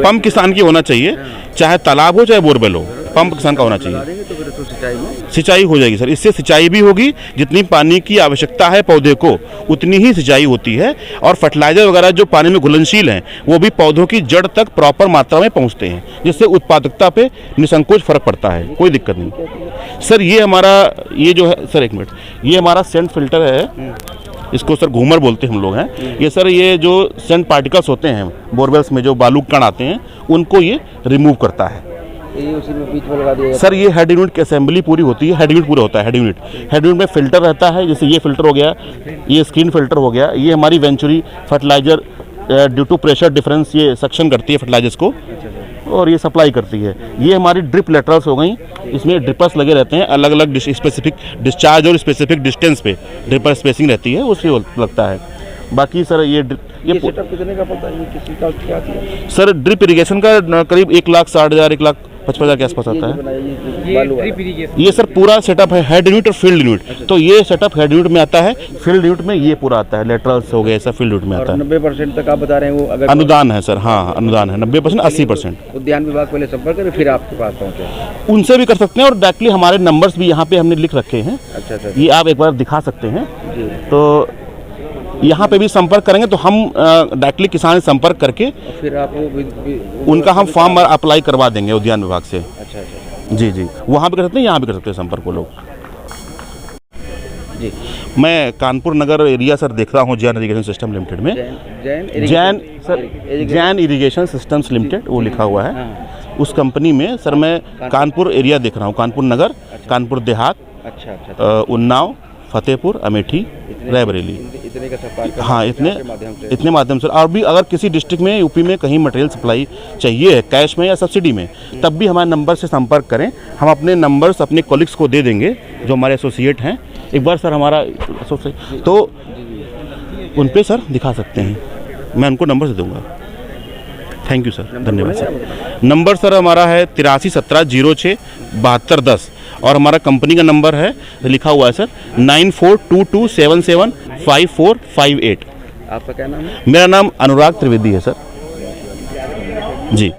पंप किसान की होना चाहिए, चाहे तालाब हो चाहे बोरवेल हो, पंप किसान का होना चाहिए। तो फिर तो सिंचाई में सिंचाई हो जाएगी सर, इससे सिंचाई भी होगी, जितनी पानी की आवश्यकता है पौधे को उतनी ही सिंचाई होती है। और फर्टिलाइजर वगैरह जो पानी में घुलनशील हैं वो भी पौधों की जड़ तक प्रॉपर मात्रा में पहुंचते हैं, जिससे उत्पादकता पे निसंकोच फर्क पड़ता है, कोई दिक्कत नहीं सर। ये हमारा ये जो है सर, एक मिनट, ये हमारा सेंट फिल्टर है, इसको सर घूमर बोलते हैं हम लोग हैं। ये सर ये जो सेंट पार्टिकल्स होते हैं बोरवेल्स में, जो बालू कण आते हैं, उनको ये रिमूव करता है। ये उसी में बीच में लगा दिया सर ये हेड यूनिट की असेंबली पूरी होती है, हेड यूनिट पूरा होता है। हेड यूनिट में फिल्टर रहता है, जैसे ये फिल्टर हो गया, ये स्क्रीन फिल्टर हो गया, ये हमारी venturi fertilizer due to pressure difference ये सक्शन करती है फर्टिलाइजर्स को और ये सप्लाई करती है। ये हमारी ड्रिप लेटरल्स हो गई, इसमें ड्रिपर्स लगे रहते हैं, अलग अलग स्पेसिफिक डिस्चार्ज और स्पेसिफिक डिस्टेंस पे ड्रिपर स्पेसिंग रहती है, उससे लगता है। बाकी सर ये सेटअप कितने का पड़ता है, किसी का क्या किया? सर ड्रिप इरिगेशन का करीब 1,60,000 1,55,000 के आसपास आता है। ये सर पूरा सेटअप है, हेड यूनिट और फील्ड यूनिट। तो ये सेटअप हेड यूनिट में आता है, फील्ड यूनिट में ये पूरा आता है, लेटरल्स हो गए, ऐसा फील्ड यूनिट में आता है। 90% तक आप बता रहे हैं वो अगर अनुदान है सर? हाँ अनुदान है 90%, 80%। उद्यान विभाग पहले संपर्क करें फिर आपके पास पहुँचे? उनसे भी कर सकते हैं और डायरेक्टली हमारे नंबर्स भी यहाँ पे हमने लिख रखे हैं। अच्छा, ये आप एक बार दिखा सकते हैं। तो यहाँ पे भी संपर्क करेंगे तो हम डायरेक्टली किसान से संपर्क करके फिर आप उनका हम फॉर्म अप्लाई करवा देंगे उद्यान विभाग से। अच्छा। जी जी, वहाँ भी कर सकते हैं, यहाँ भी कर सकते हैं संपर्क वो लोग। जी, मैं कानपुर नगर एरिया सर देख रहा हूँ जैन इरीगेशन सिस्टम लिमिटेड में। जैन इरीगेशन सिस्टम्स लिमिटेड वो लिखा हुआ है, उस कंपनी में सर मैं कानपुर एरिया देख रहा हूँ, कानपुर नगर, कानपुर देहात, उन्नाव, फतेहपुर, अमेठी, रायबरेली, इतने का संपर्क। हाँ इतने माध्यम से। और भी अगर किसी डिस्ट्रिक्ट में यूपी में कहीं मटेरियल सप्लाई चाहिए कैश में या सब्सिडी में, तब भी हमारे नंबर से संपर्क करें, हम अपने नंबर्स अपने कॉलिग्स को दे देंगे जो हमारे एसोसिएट हैं। एक बार सर हमारा तो उन पे सर दिखा सकते हैं, मैं उनको नंबर दे दूँगा। थैंक यू सर, धन्यवाद सर। नंबर सर हमारा है 83 17 06 72 10 और हमारा कंपनी का नंबर है, लिखा हुआ है सर 9422775458। आपका क्या नाम है? मेरा नाम अनुराग त्रिवेदी है सर। जी।